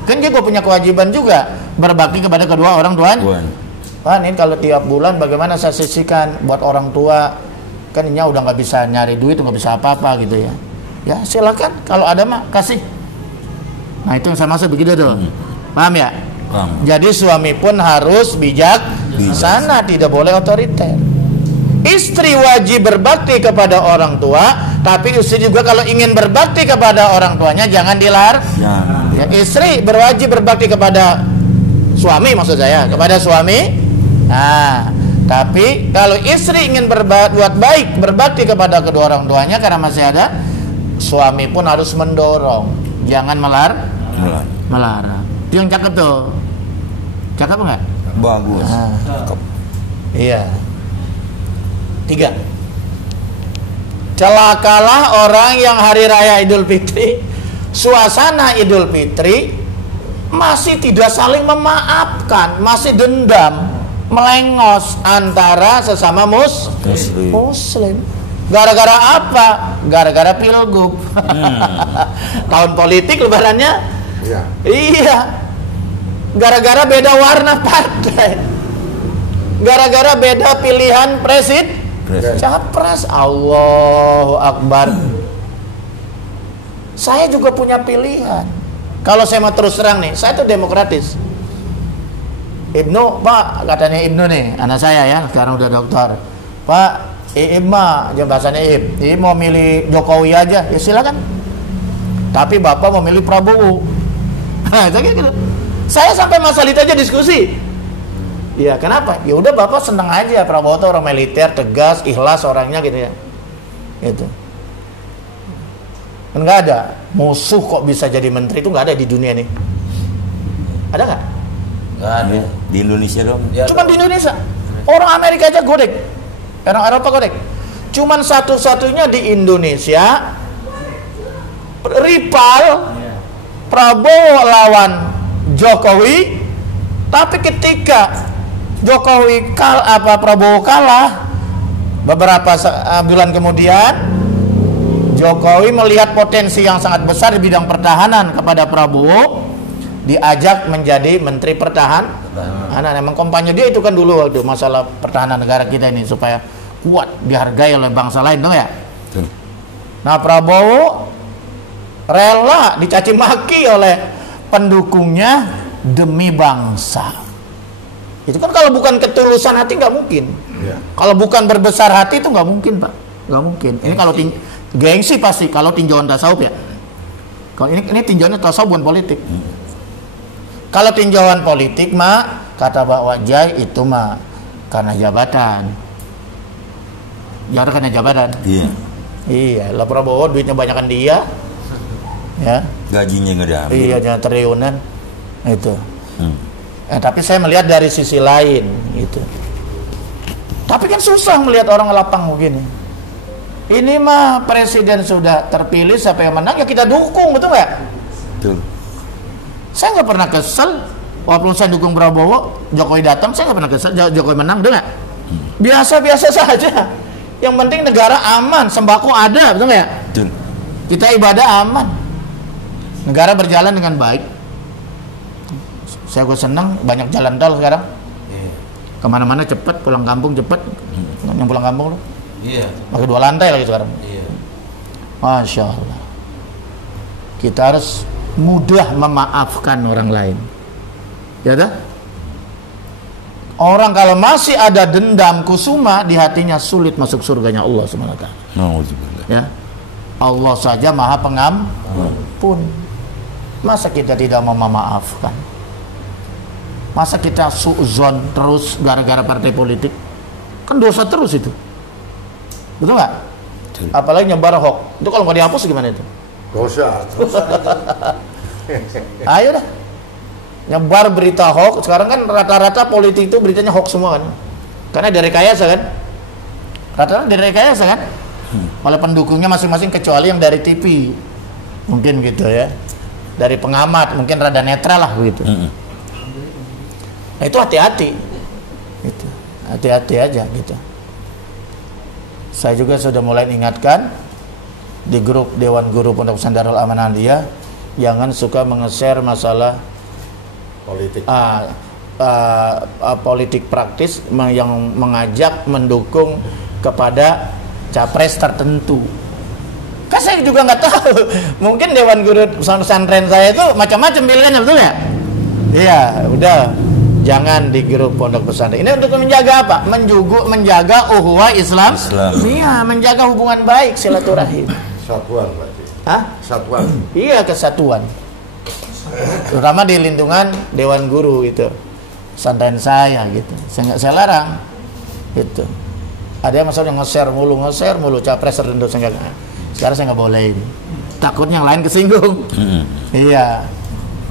Kan dia punya kewajiban juga berbakti kepada kedua orang tuanya. Pak, ini kalau tiap bulan bagaimana saya sisihkan buat orang tua? Kan ini udah nggak bisa nyari duit, nggak bisa apa-apa gitu ya. Ya silakan, kalau ada mah kasih. Nah itu yang saya maksud begitu tuh. Paham ya? Paham. Jadi suami pun harus bijaksana, tidak boleh otoriter. Istri wajib berbakti kepada orang tua, tapi istri juga kalau ingin berbakti kepada orang tuanya jangan dilarang. Ya, istri berwajib berbakti kepada suami, maksud saya kepada suami. Nah, tapi kalau istri ingin berbuat baik, berbakti kepada kedua orang tuanya karena masih ada, suami pun harus mendorong, jangan melarang. Itu yang cakep tuh, cakep nggak? Bagus. Iya. 3. Celakalah orang yang hari raya Idul Fitri, suasana Idul Fitri masih tidak saling memaafkan, masih dendam, melengos antara sesama muslim. Gara-gara apa? Gara-gara pilgub. Tahun politik lebarannya. Iya. Iya. Gara-gara beda warna partai. Gara-gara beda pilihan presiden. Capres. Allahu Akbar. Saya juga punya pilihan. Kalau saya mau terus terang nih, saya tuh demokratis. Ibnu, Pak, katanya Ibnu nih, anak saya ya, sekarang udah dokter. Pak, Mah, jangan bahasanya mau milih Jokowi aja, ya silakan. Tapi Bapak mau milih Prabowo. Nah, gitu. Saya sampai masalah itu aja diskusi. Ya, kenapa? Ya udah Bapak seneng aja, Prabowo tuh orang militer, tegas, ikhlas orangnya gitu ya. Gitu. Kan nggak ada musuh kok bisa jadi menteri, itu nggak ada di dunia nih. Ada nggak? Nggak ada. Di Indonesia dong. Cuman di Indonesia. Orang Amerika aja godek, orang Eropa godek. Cuman satu-satunya di Indonesia rival Prabowo lawan Jokowi. Tapi ketika Jokowi Prabowo kalah, beberapa bulan kemudian Jokowi melihat potensi yang sangat besar di bidang pertahanan kepada Prabowo, diajak menjadi Menteri Pertahanan. Emang kampanye dia itu kan dulu waktu masalah pertahanan negara kita ini supaya kuat, dihargai oleh bangsa lain, dong ya. Nah, Prabowo rela dicaci maki oleh pendukungnya demi bangsa. Itu kan kalau bukan ketulusan hati nggak mungkin. Ya. Kalau bukan berbesar hati itu nggak mungkin, Pak. Nggak mungkin. Ini kalau gengsi pasti kalau tinjauan tasawuf ya. Kalau ini tinjauannya tasawuf bukan politik. Kalau tinjauan politik mah kata Pak Wajai itu mah karena jabatan. Jangan karena jabatan. Iya. Iya, lah Prabowo duitnya banyakan dia. Ya. Gajinya nggak diambil. Iya, jangan triliunan. Itu. Tapi saya melihat dari sisi lain gitu. Tapi kan susah melihat orang lapang begini. Ini mah presiden sudah terpilih, siapa yang menang ya kita dukung, betul nggak? Betul. Saya nggak pernah kesel, walaupun saya dukung Prabowo, Jokowi datang, saya nggak pernah kesel, Jokowi menang, betul nggak? Biasa-biasa saja. Yang penting negara aman, sembako ada, betul nggak? Betul. Kita ibadah aman, negara berjalan dengan baik. Saya gue senang, banyak jalan tol sekarang. Kemana-mana cepet, pulang kampung cepet. Yang pulang kampung loh. Iya. Pakai 2 lantai lagi sekarang. Iya. Masya Allah. Kita harus mudah memaafkan orang lain. Ya dah? Orang kalau masih ada dendam kusuma di hatinya, sulit masuk surganya Allah SWT. Ya. Allah saja Maha Pengampun. Masa kita tidak mau memaafkan? Masa kita su'zon terus gara-gara partai politik? Kan dosa terus itu. Betul nggak? Apalagi nyebar hoax. Itu kalau nggak dihapus gimana itu? Dosa. Ayo dah. Nyebar berita hoax. Sekarang kan rata-rata politik itu beritanya hoax semua kan. Karena direkayasa kan. Rata-rata direkayasa kan. Oleh pendukungnya masing-masing kecuali yang dari TV. Mungkin gitu ya. Dari pengamat mungkin rada netral lah begitu. Nah, itu hati-hati. Gitu. Hati-hati aja gitu. Saya juga sudah mulai ingatkan di grup Dewan Guru Pondok Pesantren Darul Amanah, jangan suka menge-share masalah Politik. Politik praktis yang mengajak mendukung kepada capres tertentu. Kan saya juga nggak tahu. Mungkin Dewan Guru Pesantren saya itu macam-macam pilihannya, betul ya? Iya, udah. Jangan di grup pondok pesantren. Ini untuk menjaga apa? Menjaga ukhuwah Islam. Iya, menjaga hubungan baik, silaturahim. Satuan, Pak. Hah? Satuan. Iya, kesatuan. Terutama di lingkungan Dewan Guru itu. Pesantren saya gitu. Saya larang. Gitu. Ada yang masalah nge-share mulu capres tertentu saya enggak. Sekarang saya nggak boleh ini. Takutnya yang lain kesinggung. Iya.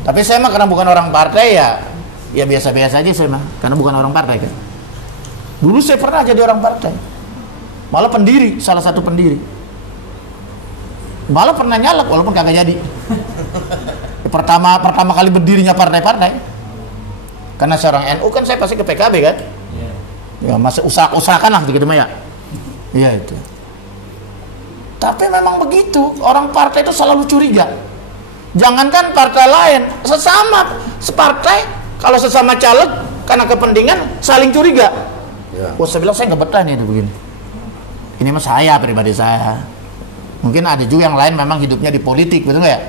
Tapi saya mah karena bukan orang partai ya biasa-biasa aja saya mah, karena bukan orang partai kan. Dulu saya pernah jadi orang partai, malah pendiri, salah satu pendiri. Malah pernah nyalek walaupun kagak jadi. Pertama kali berdirinya partai-partai. Karena seorang NU kan saya pasti ke PKB kan. Ya masih usahakan lah begitu mah ya. Iya itu. Tapi memang begitu, orang partai itu selalu curiga. Jangankan partai lain, sesama separtai kalau sesama caleg karena kepentingan saling curiga. Ya. Wah, saya bilang saya nggak betah nih begini. Ini mah saya pribadi saya. Mungkin ada juga yang lain memang hidupnya di politik, betul nggak ya?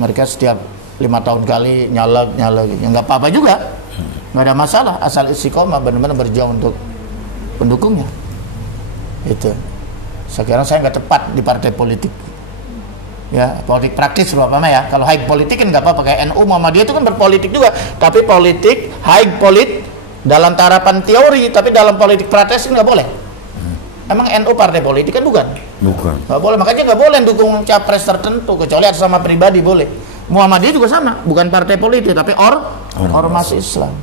Mereka setiap 5 tahun kali nyalek, ya nggak apa-apa juga, nggak ada masalah asal istiqomah benar-benar berjuang untuk pendukungnya. Itu. Sekarang saya nggak tepat di partai politik. Ya, politik praktis terutama ya. Kalau high politik kan nggak apa-apa, kayak NU Muhammadiyah itu kan berpolitik juga, tapi politik high politik dalam tarapan teori, tapi dalam politik praktis nggak boleh. Emang NU partai politik kan bukan? Bukan. Nggak boleh, makanya nggak boleh dukung capres tertentu kecuali atas nama pribadi boleh. Muhammadiyah juga sama, bukan partai politik tapi ormas Islam.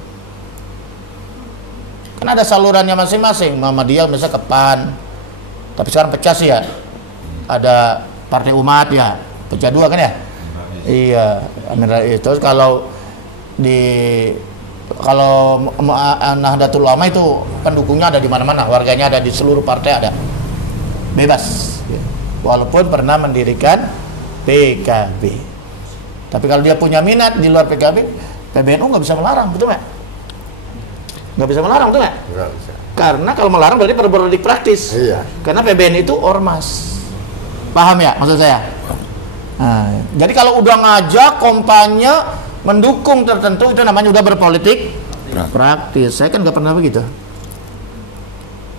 Kan ada salurannya masing-masing. Muhammadiyah misalnya ke PAN, tapi sekarang pecah sih ya. Ada Partai Umat ya, pecah 2 kan ya? Iya, Amin Rais. Terus kalau Nahdlatul Ulama itu pendukungnya ada di mana-mana, warganya ada di seluruh partai ada. Bebas. Walaupun pernah mendirikan PKB. Tapi kalau dia punya minat di luar PKB, PBNU nggak bisa melarang, betul nggak? Nggak bisa melarang, betul nggak? Nggak bisa. Karena kalau melarang berarti berpolitik praktis. Iya. Karena PBNU itu ormas. Paham ya maksud saya? Nah, jadi kalau udah ngajak kampanye mendukung tertentu itu namanya udah berpolitik praktis. Saya kan nggak pernah begitu.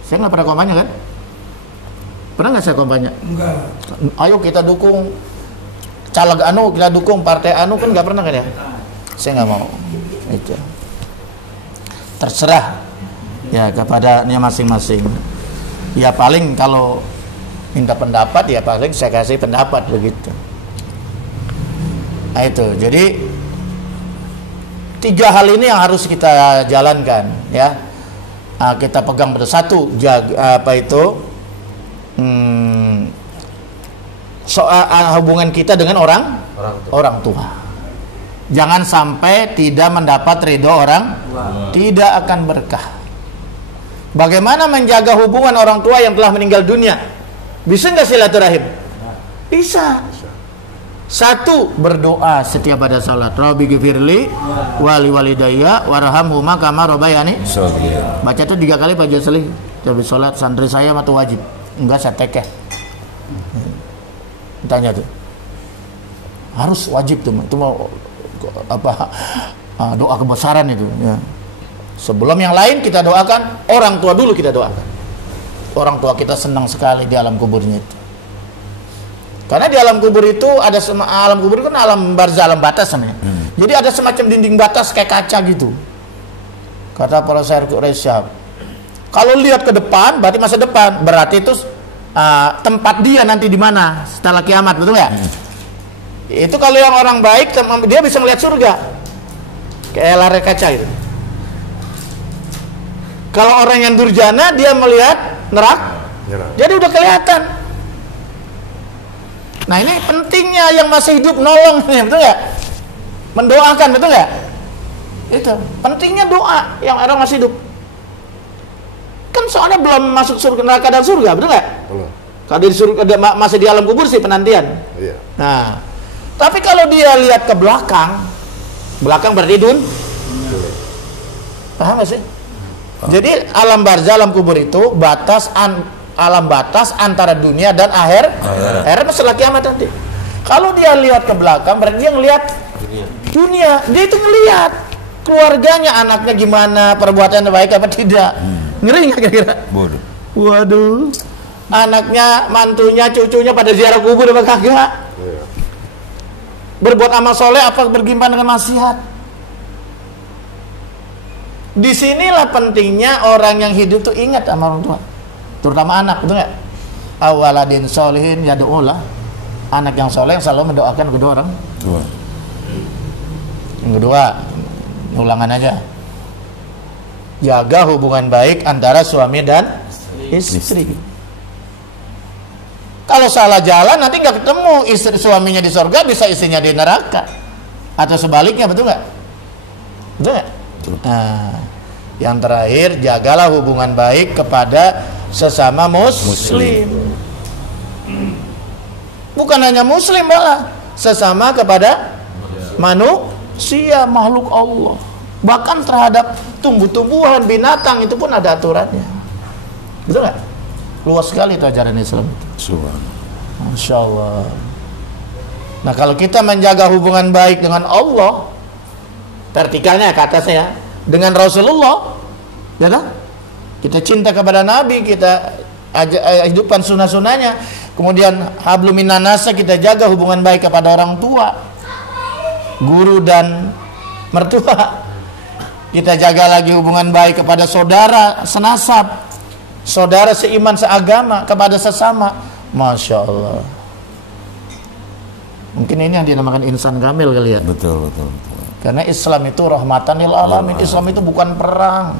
Saya nggak pernah kampanye kan? Pernah nggak saya kampanye? Enggak. Ayo kita dukung caleg anu, kita dukung partai anu, kan nggak pernah kan ya? Saya nggak mau. Itu terserah ya kepadanya masing-masing. Ya paling kalau minta pendapat ya paling saya kasih pendapat begitu. Nah itu, jadi 3 hal ini yang harus kita jalankan ya. Kita pegang pada satu, jaga apa itu soal hubungan kita dengan orang tua. Jangan sampai tidak mendapat ridho orang, tidak akan berkah. Bagaimana menjaga hubungan orang tua yang telah meninggal dunia? Bisa nggak silaturahim? Bisa. 1, berdoa setiap pada salat. Rabbi ghfirli wali walidayya warhamhuma kama rabbayani shaghira. Baca itu 3 kali pagi selih. Habis salat santri saya mah wajib. Enggak saya tekeh. Tanya tuh. Harus wajib tuh. Itu mau apa? Doa kebesaran itu ya. Sebelum yang lain kita doakan, orang tua dulu kita doakan. Orang tua kita senang sekali di alam kuburnya itu. Karena di alam kubur itu ada alam kubur kan alam barzah, alam batas namanya. Jadi ada semacam dinding batas kayak kaca gitu. Kata para Syekh Syahab, kalau lihat ke depan berarti masa depan, berarti itu tempat dia nanti di mana setelah kiamat, betul ya? Itu kalau yang orang baik dia bisa melihat surga. Kayak layar kaca itu. Kalau orang yang durjana dia melihat neraka. Jadi udah kelihatan. Nah ini pentingnya yang masih hidup nolong, betul nggak? Mendoakan, betul nggak? Itu pentingnya doa yang orang masih hidup. Kan soalnya belum masuk surga, neraka dan surga, betul nggak? Kalau di surga masih di alam kubur sih penantian. Iya. Nah, tapi kalau dia lihat ke belakang berarti paham nggak sih? Jadi alam barzah, alam kubur itu alam batas antara dunia dan akhirat setelah kiamat nanti. Kalau dia lihat ke belakang berarti dia ngelihat dunia. Dia itu ngelihat keluarganya, anaknya gimana, perbuatannya baik apa tidak. Ngeri nggak kira-kira? Bodoh. Waduh. Anaknya, mantunya, cucunya pada ziarah kubur apa kagak? Berbuat amal soleh apa bergimpan dengan maksiat? Disinilah pentingnya orang yang hidup tuh ingat sama orang tua, terutama anak, betul nggak? Awaladin solihin yad'ulah, anak yang soleh yang selalu mendoakan kedua orang tua. Yang kedua, ulangan aja, jaga hubungan baik antara suami dan istri. Kalau salah jalan nanti nggak ketemu istri suaminya di surga, bisa istrinya di neraka. Atau sebaliknya, betul nggak? Betul nggak? Nah, yang terakhir, jagalah hubungan baik kepada sesama muslim. Bukan hanya muslim malah, sesama kepada manusia, makhluk Allah. Bahkan terhadap tumbuh-tumbuhan, binatang itu pun ada aturannya. Betul nggak? Luas sekali itu ajaran Islam. Masya Allah. Nah, kalau kita menjaga hubungan baik dengan Allah, vertikalnya kata saya, dengan Rasulullah, ya kan? Kita cinta kepada Nabi, kita hidupkan sunnah-sunnahnya. Kemudian hablum minan nasa, kita jaga hubungan baik kepada orang tua, guru dan mertua. Kita jaga lagi hubungan baik kepada saudara senasab, saudara seiman seagama, kepada sesama. Masya Allah. Mungkin ini yang dinamakan insan kamil kali ya. Betul. Karena Islam itu rahmatan lil alamin. Islam itu bukan perang.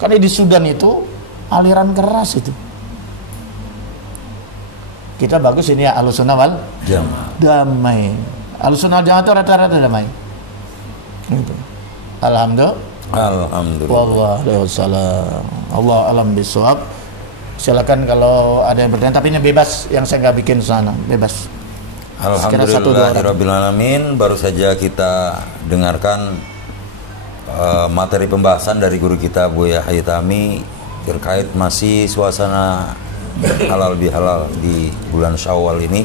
Karena di Sudan itu aliran keras itu. Kita bagus ini ya, Ahlussunnah wal damai. Ahlussunnah wal jamaah itu rata-rata damai. Gitu. Alhamdulillah. Waalaikumsalam. Allah alam bisawab. Silakan kalau ada yang bertanya, tapi ini bebas, yang saya nggak bikin sana, bebas. Alhamdulillahirrabbilalamin. Baru saja kita dengarkan materi pembahasan dari guru kita Buya Haytami terkait masih suasana halal bihalal di bulan Syawal ini.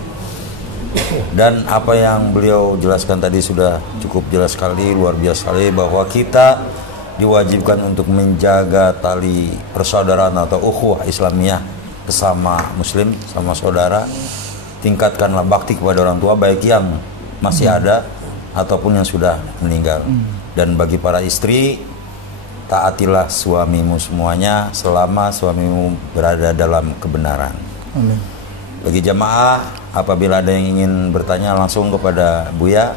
Dan apa yang beliau jelaskan tadi sudah cukup jelas sekali, luar biasa sekali, bahwa kita diwajibkan untuk menjaga tali persaudaraan atau ukhuwah Islamiyah sesama muslim, sama saudara. Tingkatkanlah bakti kepada orang tua, baik yang masih ada ataupun yang sudah meninggal. Dan bagi para istri, taatilah suamimu semuanya selama suamimu berada dalam kebenaran. Amin. Bagi jamaah, apabila ada yang ingin bertanya langsung kepada Buya,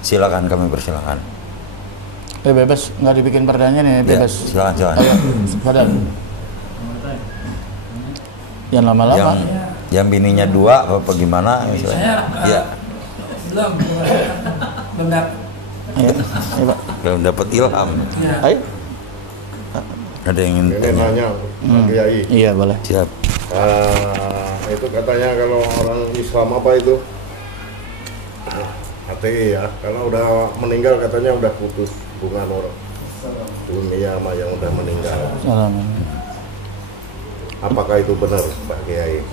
silakan, kami persilakan. Bebas, nggak dibikin pertanyaan ya, bebas. Ya, silakan. Ayo, padahal. Yang lama-lama. Yang bininya 2 apa gimana? Saya belum dapat. Iya, Pak. Belum dapat ilham. Ya. Ayo. Ada yang ingin Ini tanya? nanya, Pak Kiai. Iya, boleh. Siap. Itu katanya kalau orang Islam apa itu? HTI ya, karena udah meninggal katanya udah putus hubungan orang dunia sama yang udah meninggal. Salam. Apakah itu benar, Pak Kiai?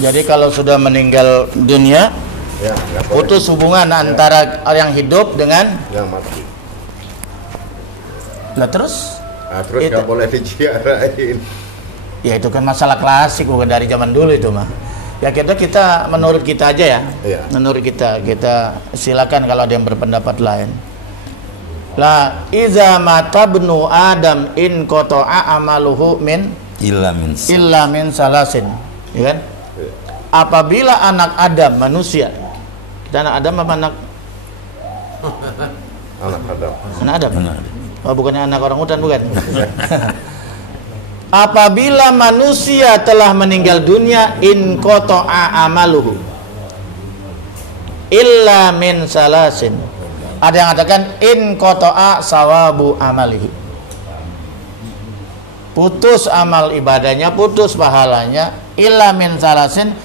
Jadi kalau sudah meninggal dunia, Ya, nggak boleh. putus hubungan antara yang hidup dengan, Yang mati. lah terus? Nah, terus Itu. nggak boleh diziarahin. Ya itu kan masalah klasik, bukan dari zaman dulu itu mah. Ya kita menurut kita aja ya. Iya. Menurut kita silakan kalau ada yang berpendapat lain. La iza mata bnu Adam in qata'a amaluhu min illa min salasin. Ya kan? Apabila anak Adam manusia, kita anak Adam apa anak Adam. anak Adam? Benar. Oh, bukannya anak orang hutan, bukan? Apabila manusia telah meninggal dunia, in qata'a amaluhu illa min salasin. Ada yang katakan in qata'a sawabu amalihi. Putus amal ibadahnya, putus pahalanya, illa min salasin,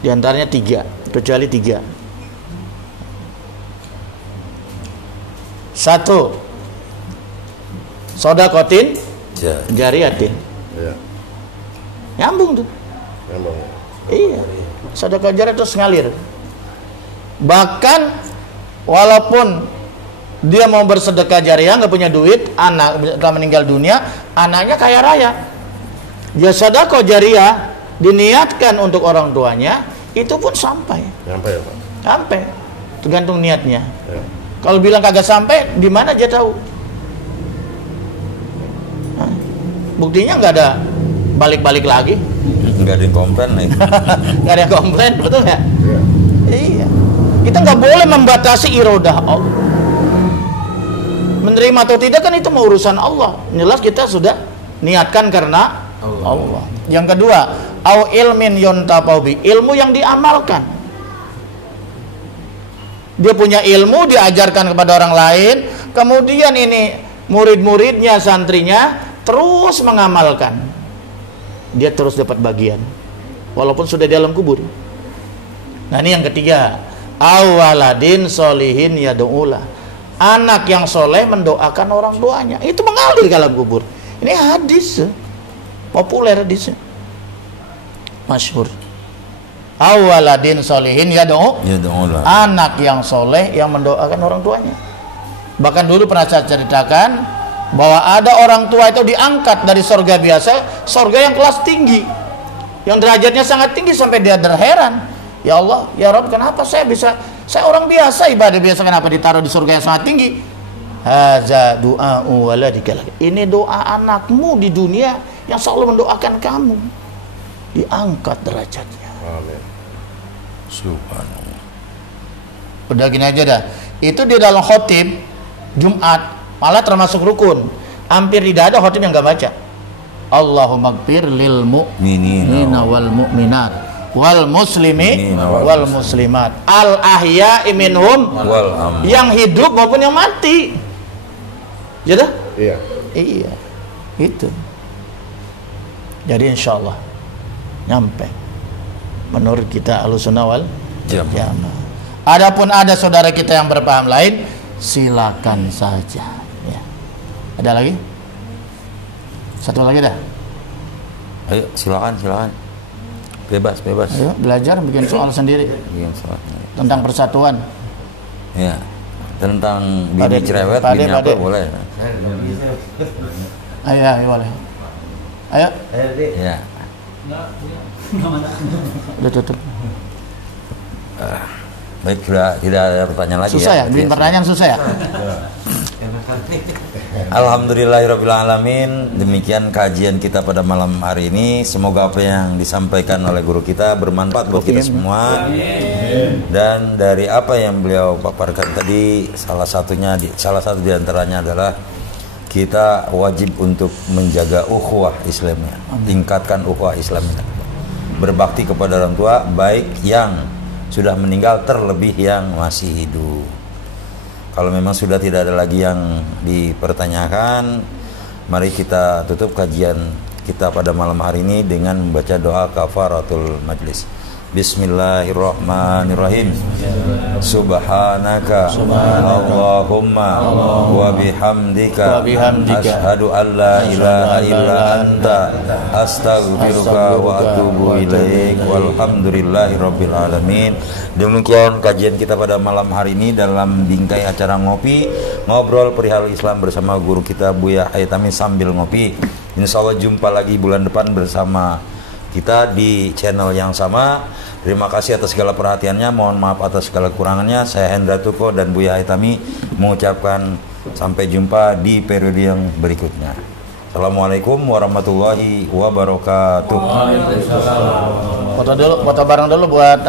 di antaranya 3, kecuali 3. 1, sodakotin jariyatin. Ya. Nyambung tuh. Memang. Iya. Sedekah jariah terus ngalir. Bahkan walaupun dia mau bersedekah jariah, nggak punya duit, anak telah meninggal dunia, anaknya kaya raya, dia sedekah jariah diniatkan untuk orang tuanya, itu pun sampai. Sampai ya, Pak? Sampai. Tergantung niatnya. Ya. Kalau bilang kagak sampai, di mana dia tahu? Nah, buktinya nggak ada balik-balik lagi. Nggak ada yang komplain nih. Nggak ada yang komplain, betul nggak? Ya. Iya. Kita nggak boleh membatasi irodah Allah. Menerima atau tidak kan itu urusan Allah. Jelas kita sudah niatkan karena Allah. Yang kedua, au ilmin yuntafa'u bi, ilmu yang diamalkan. Dia punya ilmu, diajarkan kepada orang lain, kemudian ini murid-muridnya, santrinya terus mengamalkan. Dia terus dapat bagian walaupun sudah di alam kubur. Nah, ini yang ketiga, awaladin solihin yad'ulah, anak yang soleh mendoakan orang tuanya, itu mengalir ke alam kubur. Ini hadis populer, hadis masyhur. Awaladin solihin yad'ulah, anak yang soleh yang mendoakan orang tuanya. Bahkan dulu pernah saya ceritakan bahwa ada orang tua itu diangkat dari surga biasa, surga yang kelas tinggi, yang derajatnya sangat tinggi, sampai dia terheran, ya Allah, ya Rabb, kenapa saya orang biasa, ibadah biasa, kenapa ditaruh di surga yang sangat tinggi? Haza du'a'u waladika, ini doa anakmu di dunia yang selalu mendoakan kamu, diangkat derajatnya. Amin. Subhanallah. Udah gini aja dah. Itu di dalam khotib Jumat malah termasuk rukun. Hampir tidak ada khotib yang gak baca Allahumma gfir lil mu'minina wal mu'minat wal muslimin wal muslimat al ahya'i minhum yang hidup maupun yang mati. Jadi? Iya. Iya. Itu. Jadi insyaallah nyampe menurut kita Ahlussunnah wal Jamaah. Adapun ada saudara kita yang berpaham lain, silakan saja. Ya. Ada lagi? Satu lagi dah. Ayo, silakan. Bebas. Ayo belajar bikin soal sendiri. Bikin soal. Tentang persatuan. Ya. Tentang bini cerewet, bini apa boleh. Ayo boleh. Ayo. Ya. Udah tutup. Baik, sudah tidak ada pertanyaan lagi. Susah ya? Bikin pertanyaan susah ya? Alhamdulillahirrabbilalamin. Demikian kajian kita pada malam hari ini. Semoga apa yang disampaikan oleh guru kita bermanfaat buat kita semua. Dan dari apa yang beliau paparkan tadi, salah satu di antaranya adalah kita wajib untuk menjaga ukhuwah Islamnya, tingkatkan ukhuwah Islamnya, berbakti kepada orang tua, baik yang sudah meninggal terlebih yang masih hidup. Kalau memang sudah tidak ada lagi yang dipertanyakan, mari kita tutup kajian kita pada malam hari ini dengan membaca doa kafaratul majlis. Bismillahirrahmanirrahim. Subhanaka Allahumma wa bihamdika asyhadu an la ilaha illa anta astaghfiruka wa atubu ilaik. Walhamdulillahirabbil alamin. Demikian kajian kita pada malam hari ini dalam bingkai acara ngobrol perihal Islam bersama guru kita Buya Haitami sambil ngopi. Insyaallah jumpa lagi bulan depan bersama kita di channel yang sama. Terima kasih atas segala perhatiannya, mohon maaf atas segala kekurangannya. Saya Hendra Tuko dan Buya Haitami mengucapkan sampai jumpa di periode yang berikutnya. Assalamualaikum warahmatullahi wabarakatuh. Foto bareng dulu buat